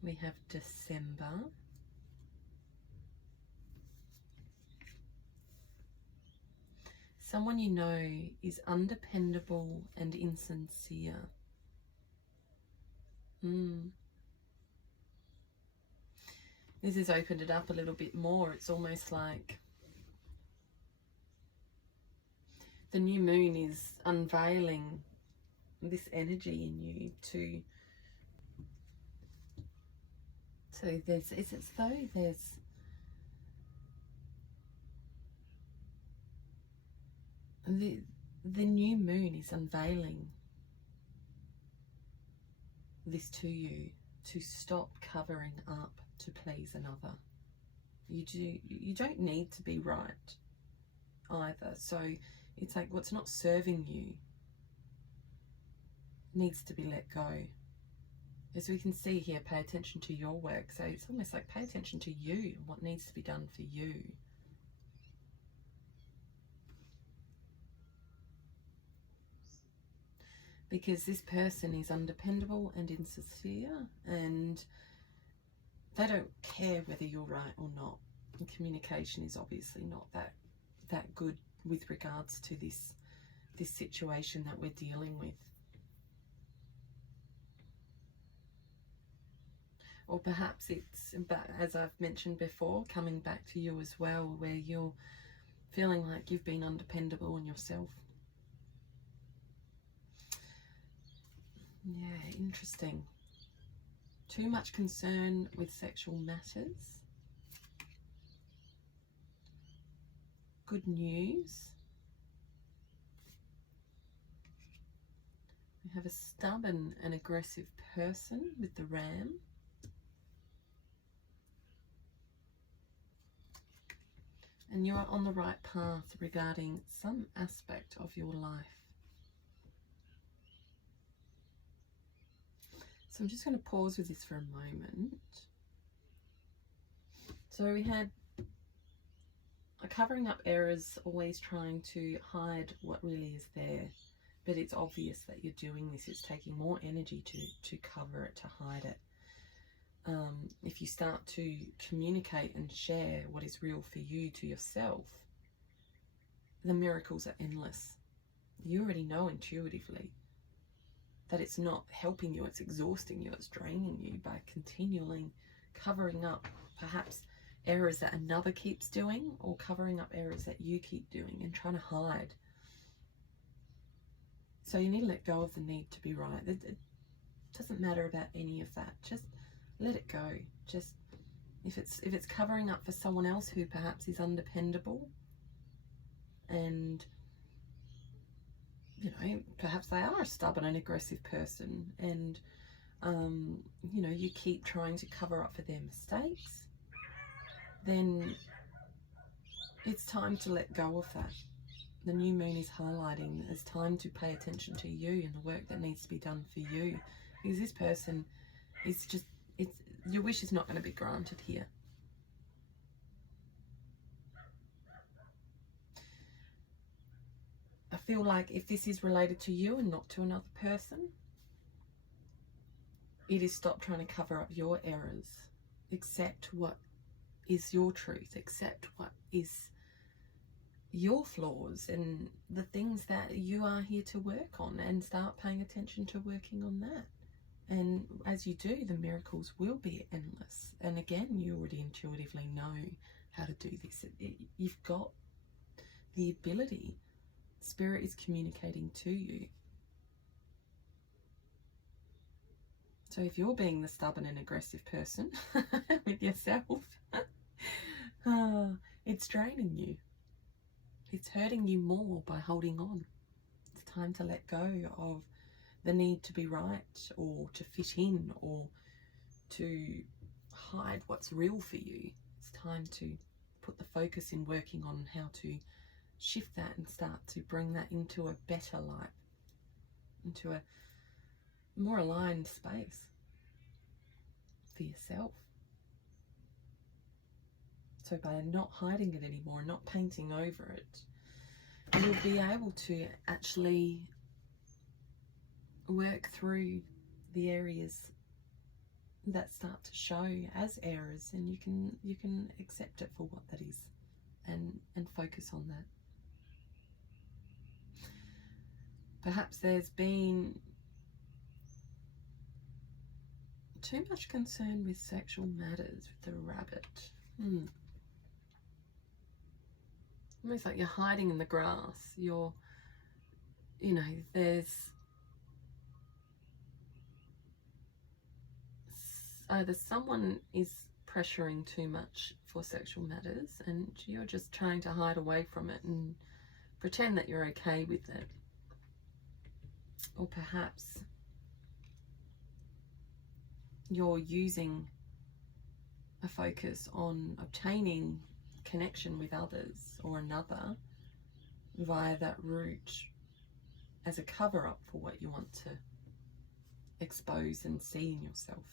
We have December. Someone you know is undependable and insincere. This has opened it up a little bit more. It's almost like the new moon is unveiling this energy in you to... So it's as though there's... The new moon is unveiling this to you, to stop covering up to please another. You don't need to be right either. So it's like what's not serving you needs to be let go. As we can see here, pay attention to your work. So it's almost like pay attention to you, what needs to be done for you. Because this person is undependable and insincere, and they don't care whether you're right or not. And communication is obviously not that good with regards to this situation that we're dealing with. Or perhaps it's, as I've mentioned before, coming back to you as well, where you're feeling like you've been undependable on yourself. Yeah, interesting. Too much concern with sexual matters. Good news. We have a stubborn and aggressive person with the ram. And you are on the right path regarding some aspect of your life. So I'm just going to pause with this for a moment. So we had a covering up errors, always trying to hide what really is there. But it's obvious that you're doing this. It's taking more energy to cover it, to hide it. If you start to communicate and share what is real for you to yourself, the miracles are endless. You already know intuitively that it's not helping you, it's exhausting you, it's draining you by continually covering up perhaps errors that another keeps doing, or covering up errors that you keep doing and trying to hide. So you need to let go of the need to be right. It doesn't matter about any of that. Just let it go. Just if it's covering up for someone else who perhaps is undependable, and you know, perhaps they are a stubborn and aggressive person, and you know, you keep trying to cover up for their mistakes, then it's time to let go of that. The new moon is highlighting that it's time to pay attention to you and the work that needs to be done for you, because this person is just, your wish is not going to be granted here. I feel like if this is related to you and not to another person, it is stop trying to cover up your errors. Accept what is your truth. Accept what is your flaws and the things that you are here to work on, and start paying attention to working on that. And as you do, the miracles will be endless. And again, you already intuitively know how to do this. You've got the ability. Spirit is communicating to you. So if you're being the stubborn and aggressive person with yourself, it's draining you. It's hurting you more by holding on. It's time to let go of the need to be right, or to fit in, or to hide what's real for you. It's time to put the focus in working on how to shift that and start to bring that into a better light, into a more aligned space for yourself. So by not hiding it anymore, not painting over it, you'll be able to actually work through the areas that start to show as errors, and you can accept it for what that is, and focus on that. Perhaps there's been too much concern with sexual matters with the rabbit. Almost like you're hiding in the grass. There's either someone is pressuring too much for sexual matters and you're just trying to hide away from it and pretend that you're okay with it. Or perhaps you're using a focus on obtaining connection with others or another via that route as a cover-up for what you want to expose and see in yourself.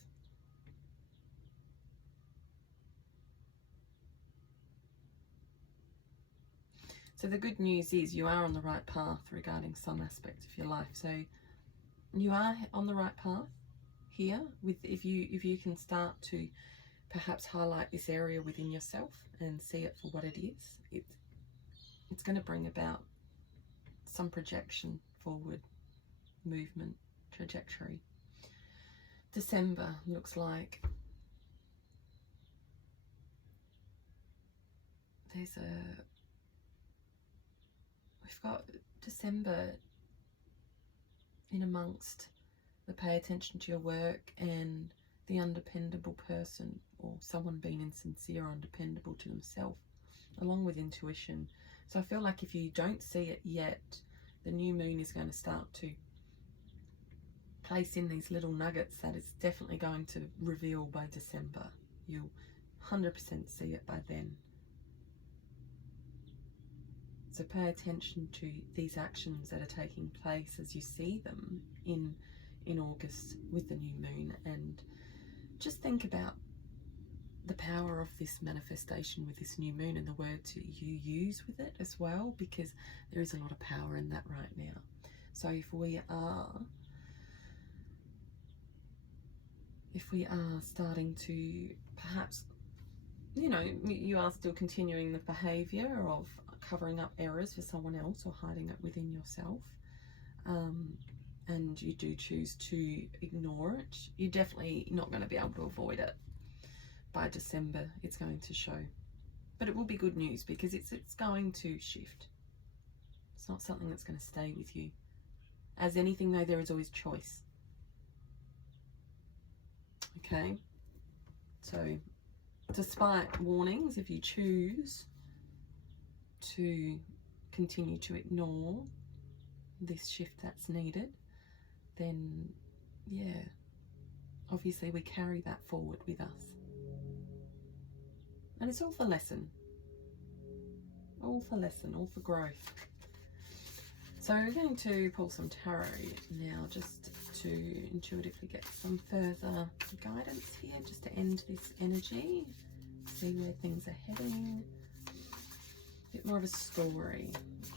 So the good news is you are on the right path regarding some aspect of your life. So you are on the right path here. If you can start to perhaps highlight this area within yourself and see it for what it is, it's going to bring about some projection forward, movement, trajectory. December looks like we've got December in amongst the pay attention to your work and the undependable person, or someone being insincere or undependable to themselves, along with intuition. So I feel like if you don't see it yet, the new moon is going to start to place in these little nuggets that is definitely going to reveal by December. You'll 100% see it by then. So pay attention to these actions that are taking place as you see them in August with the new moon, and just think about the power of this manifestation with this new moon and the words that you use with it as well, because there is a lot of power in that right now. So if we are starting to perhaps, you are still continuing the behavior of covering up errors for someone else or hiding it within yourself, and you do choose to ignore it, you're definitely not going to be able to avoid it. By December it's going to show, but it will be good news because it's going to shift. It's not something that's going to stay with you. As anything though, there is always choice. Okay, so despite warnings, if you choose to continue to ignore this shift that's needed, then yeah, obviously we carry that forward with us, and it's all for lesson, all for growth. So we're going to pull some tarot now just to intuitively get some further guidance here, just to end this energy, see where things are heading. Bit more of a story,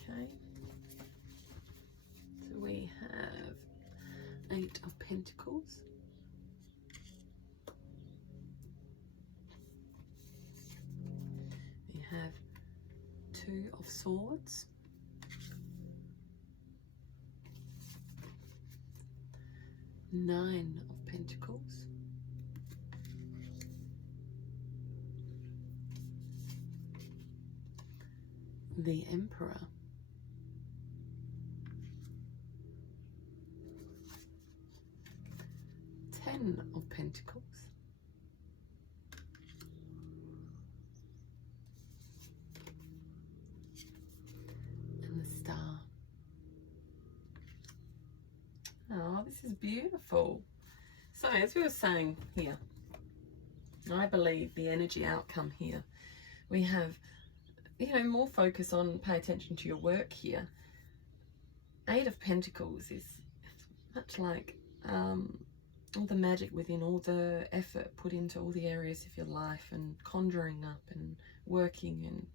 okay? 8 of Pentacles. We have 2 of Swords. 9 of Pentacles. The Emperor. 10 of Pentacles. And the Star. Oh, this is beautiful. So, as we were saying here, I believe the energy outcome here, we have, you know, more focus on pay attention to your work here. 8 of Pentacles is much like all the magic within, all the effort put into all the areas of your life, and conjuring up and working and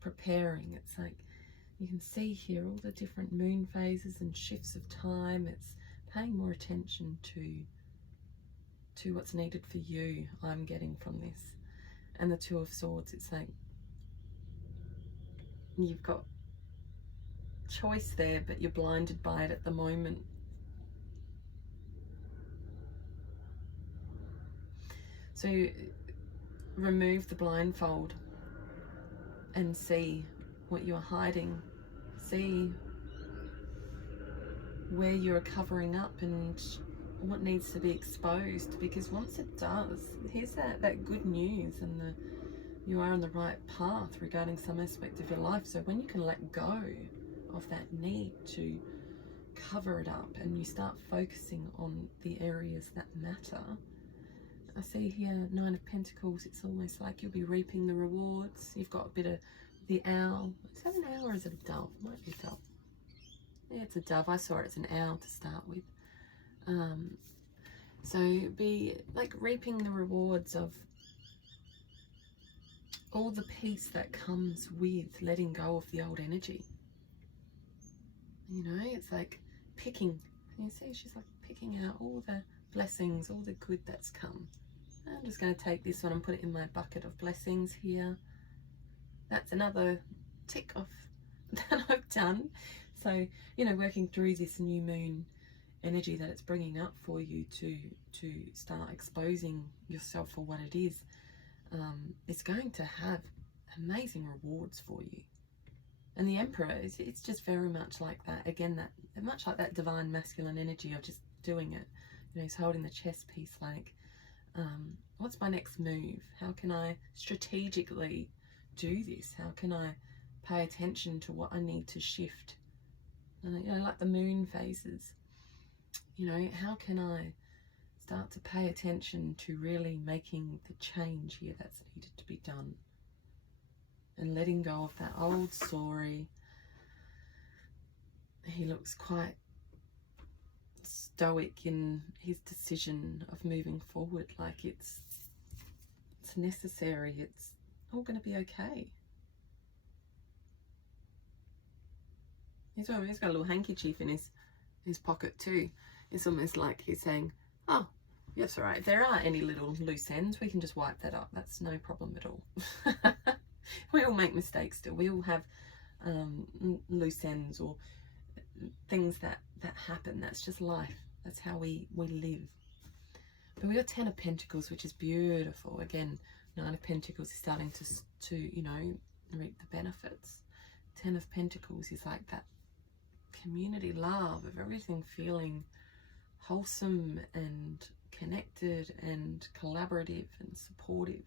preparing. It's like you can see here all the different moon phases and shifts of time. It's paying more attention to what's needed for you, I'm getting from this. And the 2 of Swords, it's like you've got choice there, but you're blinded by it at the moment. So remove the blindfold and see what you're hiding. See where you're covering up and what needs to be exposed, because once it does, here's that good news, and you are on the right path regarding some aspect of your life. So when you can let go of that need to cover it up and you start focusing on the areas that matter. I see here 9 of Pentacles. It's almost like you'll be reaping the rewards. You've got a bit of the owl. Is that an owl or is it a dove? It might be a dove. Yeah, it's a dove. I saw it as an owl to start with. So be like reaping the rewards of all the peace that comes with letting go of the old energy. You know, it's like picking. You see, she's like picking out all the blessings, all the good that's come. I'm just going to take this one and put it in my bucket of blessings here. That's another tick off that I've done. So, you know, working through this new moon energy that it's bringing up for you to start exposing yourself for what it is, it's going to have amazing rewards for you. And the Emperor, it's just very much like that. Again, that much like that divine masculine energy of just doing it. You know, he's holding the chess piece like, what's my next move? How can I strategically do this? How can I pay attention to what I need to shift? And, you know, like the moon phases, you know, how can I start to pay attention to really making the change here that's needed to be done? And letting go of that old story. He looks quite stoic in his decision of moving forward, like it's necessary, it's all going to be okay. He's got a little handkerchief in his pocket too. It's almost like he's saying, oh, yes, all right, if there are any little loose ends, we can just wipe that up. That's no problem at all. We all make mistakes still. We all have loose ends or things that happen. That's just life. That's how we live. But we got 10 of Pentacles, which is beautiful. Again, 9 of Pentacles is starting to you know, reap the benefits. 10 of Pentacles is like that community love of everything feeling wholesome and connected and collaborative and supportive.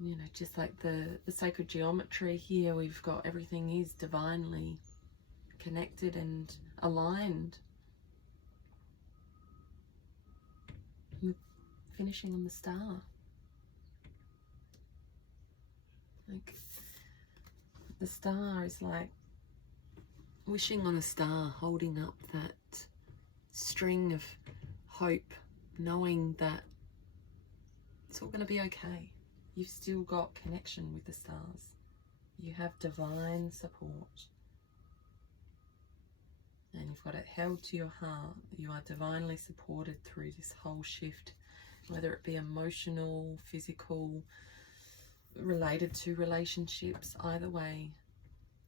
You know, just like the sacred geometry here, we've got everything is divinely connected and aligned. With finishing on the Star. Like the Star is like wishing on a star, holding up that string of hope, knowing that it's all going to be okay. You've still got connection with the stars. You have divine support. and you've got it held to your heart. You are divinely supported through this whole shift, whether it be emotional, physical, related to relationships. Either way,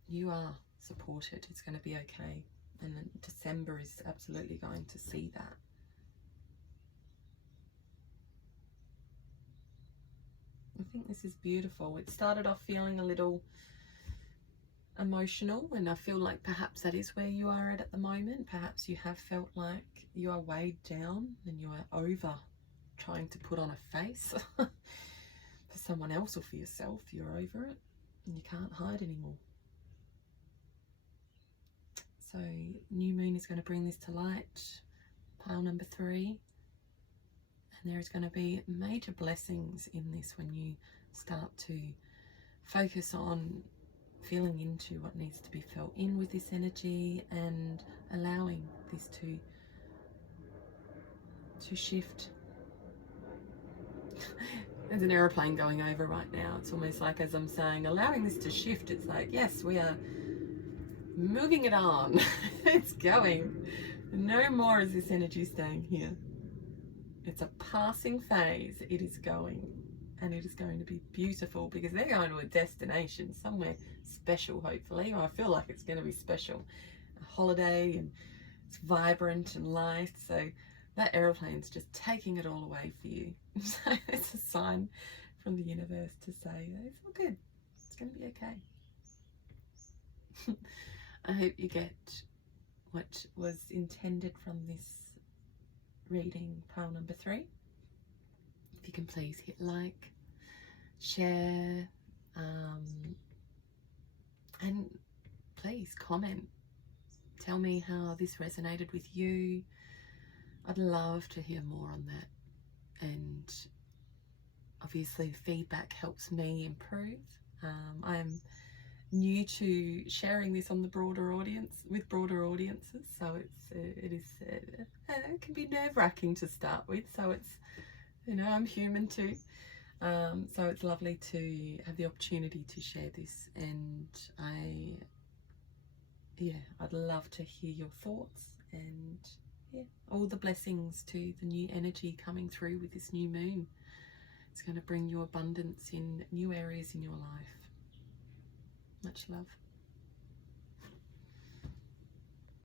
you are supported. It's going to be okay. And then December is absolutely going to see that. I think this is beautiful. It started off feeling a little emotional, and I feel like perhaps that is where you are at the moment. Perhaps you have felt like you are weighed down and you are over trying to put on a face for someone else or for yourself. You're over it and you can't hide anymore. So new moon is going to bring this to light, pile number 3. And there is going to be major blessings in this when you start to focus on feeling into what needs to be felt in with this energy and allowing this to shift. There's an aeroplane going over right now. It's almost like, as I'm saying, allowing this to shift, it's like, yes, we are moving it on. It's going. No more is this energy staying here. It's a passing phase. It is going, and it is going to be beautiful because they're going to a destination somewhere special, hopefully. Or I feel like it's going to be special. A holiday, and it's vibrant and light. So that aeroplane's just taking it all away for you. So it's a sign from the universe to say it's all good. It's going to be okay. I hope you get what was intended from this reading, pile number 3. If you can please hit like, share, and please comment. Tell me how this resonated with you. I'd love to hear more on that, and obviously feedback helps me improve. I am new to sharing this on the broader audience, with broader audiences, so it can be nerve-wracking to start with, so it's, you know, I'm human too, so it's lovely to have the opportunity to share this, and I'd love to hear your thoughts, and all the blessings to the new energy coming through with this new moon. It's going to bring you abundance in new areas in your life. Much love.